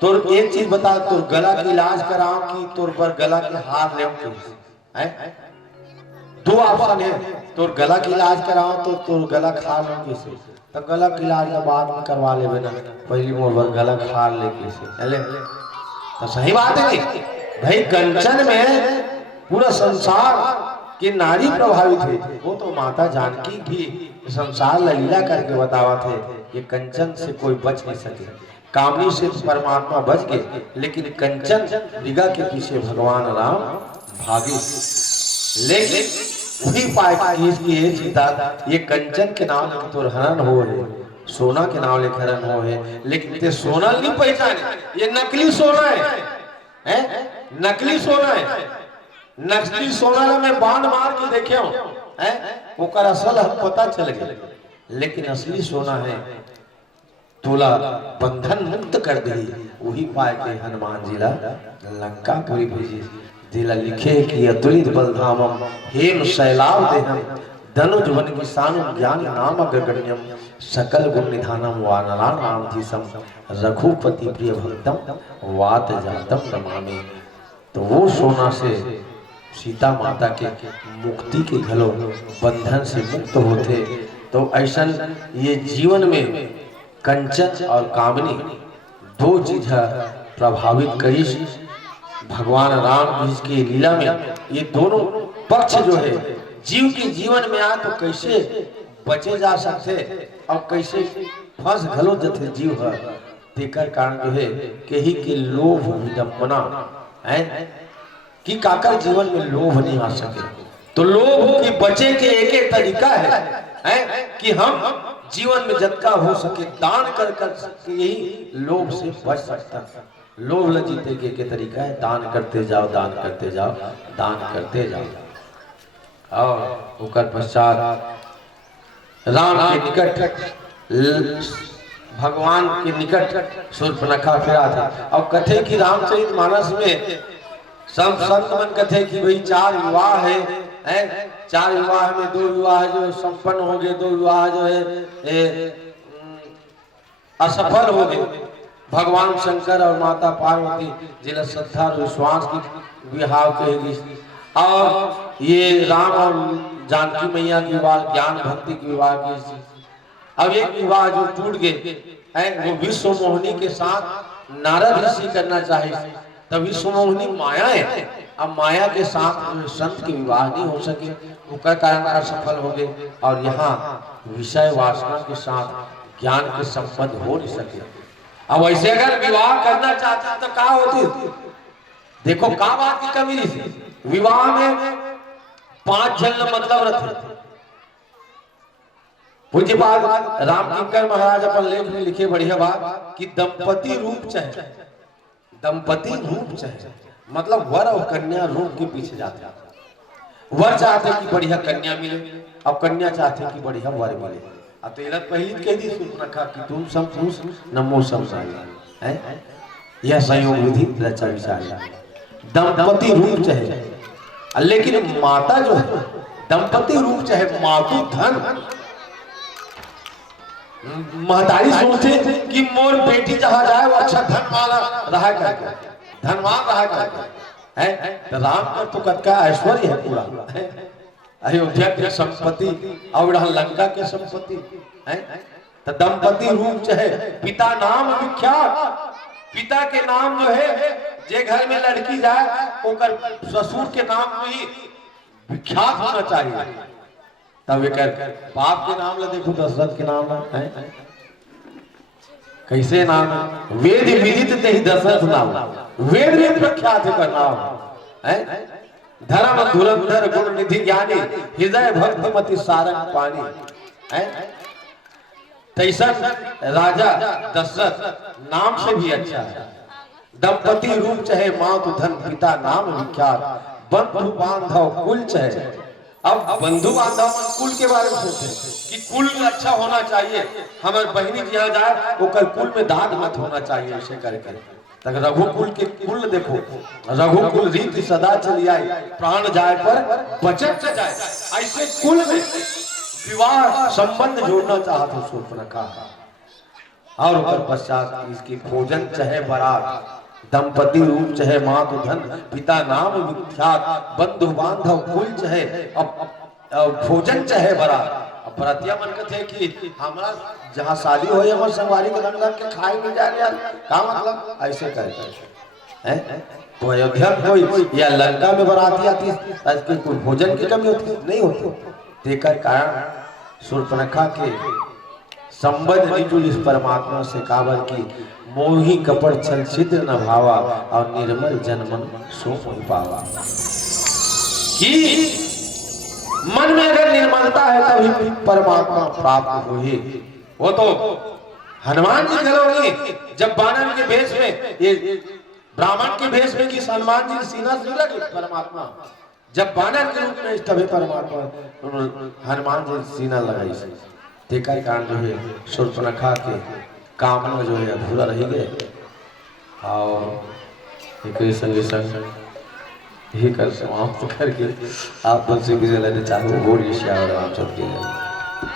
तोर एक चीज बता, तोर गला के इलाज कराओ कि तोर पर गला के हार ले। 2 ऑप्शन है, तोर गला के इलाज कराओ तो तोर गला खा लो कैसे, तो गला के इलाज बाद में करवा ले ना, पहली मोर पर गला खा ले कैसे। तो सही बात है नहीं भाई, कंचन में पूरा संसार की नारी प्रभावित है। वो तो माता जानकी की संसार लीला करके बतावा थे, ये कंचन से कोई बच नहीं सके। कामनी से परमात्मा बच गए, लेकिन कंचन मृगा के पीछे भगवान राम भागे। लेकिन वही पाए सीता ये कंचन के नाम लेके तो हरण हो है, सोना के नाम लेके हरण हो है, लेकिन ते सोना नहीं पहचाने, ये नकली सोना है, नकली सोना है। नकली सोना में बांध मार के देखे वो कर असल पता चल गया, लेकिन असली सोना है तोला बंधन मुक्त कर दी। वही पाए के हनुमान जिला लंका पूरी भेजी, दिला लिखे कि अतुलित बलधामम हेम शैलाव देहम धनुज वन किसानम ज्ञान नाम अग्रगण्यम सकल गुण निधानम वानराणाम धीसम रघुपति प्रिय भक्तम वात जातम नमामि। तो वो सोना से सीता माता के मुक्ति के घलो बंधन से मुक्त होते। तो ऐसा ये जीवन में कंचन और कामनी 2 चीज प्रभावित करी भगवान राम की लीला में। ये दोनों पक्ष जो है जीव के जीवन में आ तो कैसे बचे जा सकते और कैसे फंस घलो जते जीव है, तेकर कारण जो है कही के लोभ विडंबना है कि काकर जीवन में लोभ नहीं आ सके। तो लोभ की बचे के एक तरीका है कि हम जीवन में जतका हो सके दान कर सके, यही लोभ से बच सकता। लोभ ल जीते के तरीका है, दान करते जाओ, दान करते जाओ, दान करते जाओ। और उकर पश्चात राम के निकट भगवान के निकट शूर्पणखा फिरा था। और कथे कि रामचरितमानस में सब संत मन कथे कि भाई 4 विवाह है, 4 विवाह में 2 विवाह जो संपन्न हो गए, 2 विवाह जो है असफल हो गए। भगवान शंकर और माता पार्वती जिला श्रद्धा और विश्वास की विवाह कहेगी, और ये राम और जानकी मैया की विवाह ज्ञान भक्ति की विवाह की। अब एक विवाह जो टूट गए वो विश्व मोहिनी के साथ नारद ऋषि करना चाहिए, तब विश्व मोहिनी माया है। अब माया के साथ संत की विवाह नहीं हो सके, उसका कारण असफल हो गए। और यहाँ विषय वासना के साथ ज्ञान के संबंध हो नहीं सके। अब वैसे अगर विवाह करना चाहते तो क्या होती, देखो क्या बात की कमी थी। विवाह में 5 जन मतलब रथ। पूज्य बात रामकिंकर महाराज अपन लेख में लिखे बढ़िया बात कि दंपति रूप चाहिए, दंपति रूप चाहिए, मतलब वर और कन्या रूप के पीछे जाते हैं। वर चाहते कि बढ़िया कन्या मिले, अब कन्या चाहते कि बढ़िया वर मिले। अब तो इलत पहली कह दी शूर्पणखा कि तुम सब पुरुष नमो समसाई है, यह संयोग विधि रचा विचार। दंपति रूप चाहिए, लेकिन माता जो है दंपति रूप चाहे मातु धन। महतारी सोचते कि मोर बेटी जहां जाए वो अच्छा धन वाला रहा करके, धनवान रहा करके है। तो राम का तो कतका ऐश्वर्य है पूरा, अयोध्या की संपत्ति और लंका के संपत्ति है। तो दंपति रूप चाहे पिता नाम विख्यात, पिता के नाम जो है जे घर में लड़की जाए ओकर ससुर के नाम में ही विख्यात होना चाहिए। तब एक बाप के नाम ला देखो, दशरथ के नाम है कैसे नाम है, वेद विदित ते ही दशरथ नाम, वेद में प्रख्यात का नाम है। धर्म धुरंधर गुण निधि ज्ञानी, हृदय भक्ति मति सारंग पानी है। तैसन राजा दशरथ नाम से भी अच्छा है। दंपति रूप चाहे मातु धन पिता नाम विख्यात, बंधु बांधव कुल चाहे। अब बंधु बांधव कुल के बारे में सोचते कि कुल अच्छा होना चाहिए, हमारे बहनी जी यहाँ जाए वो कर कुल में दाग मत होना चाहिए, ऐसे करके तक रघुकुल के कुल देखो, रघुकुल रीति सदा चली आई, प्राण जाए पर बचत न जाए, ऐसे कुल में विवाह संबंध जोड़ना चाहते शूर्पणखा। और उसके पश्चात इसकी भोजन चाहे बारात, दंपति रूप चाहे मातु धन पिता नाम विख्यात, बंधु बांधव कुल चाहे अब भोजन चाहे बारात। अब बरातिया मन कहते हैं कि हमारा जहाँ शादी हो हमारे संगवारी के रंग के खाए मिल जाए यार, का मतलब ऐसे कहते हैं। तो अयोध्या कोई या लंका में बराती आती है, कोई भोजन की कमी होती नहीं होती। देकर कारण शूर्पणखा के संबंध निजुल इस परमात्मा से काबर की मोही कपड़ छल छिद्र न भावा, और निर्मल जनमन सो पावा। कि मन में अगर निर्मलता है तभी परमात्मा प्राप्त हुई। वो तो हनुमान जी नहीं, जब बानर के भेष में ये ब्राह्मण के भेष में कि हनुमान जी सीना से लगे परमात्मा, जब बानर के रूप में तभी परमात्मा हनुमान जी सीना लगाई से देखा कारण जो है शूर्पणखा के कामना जो है अधूरा रह गए। और एक संग संग ही कर समाप्त करके आप तुलसी की लेने चाहो बोलिए श्याम राम चल के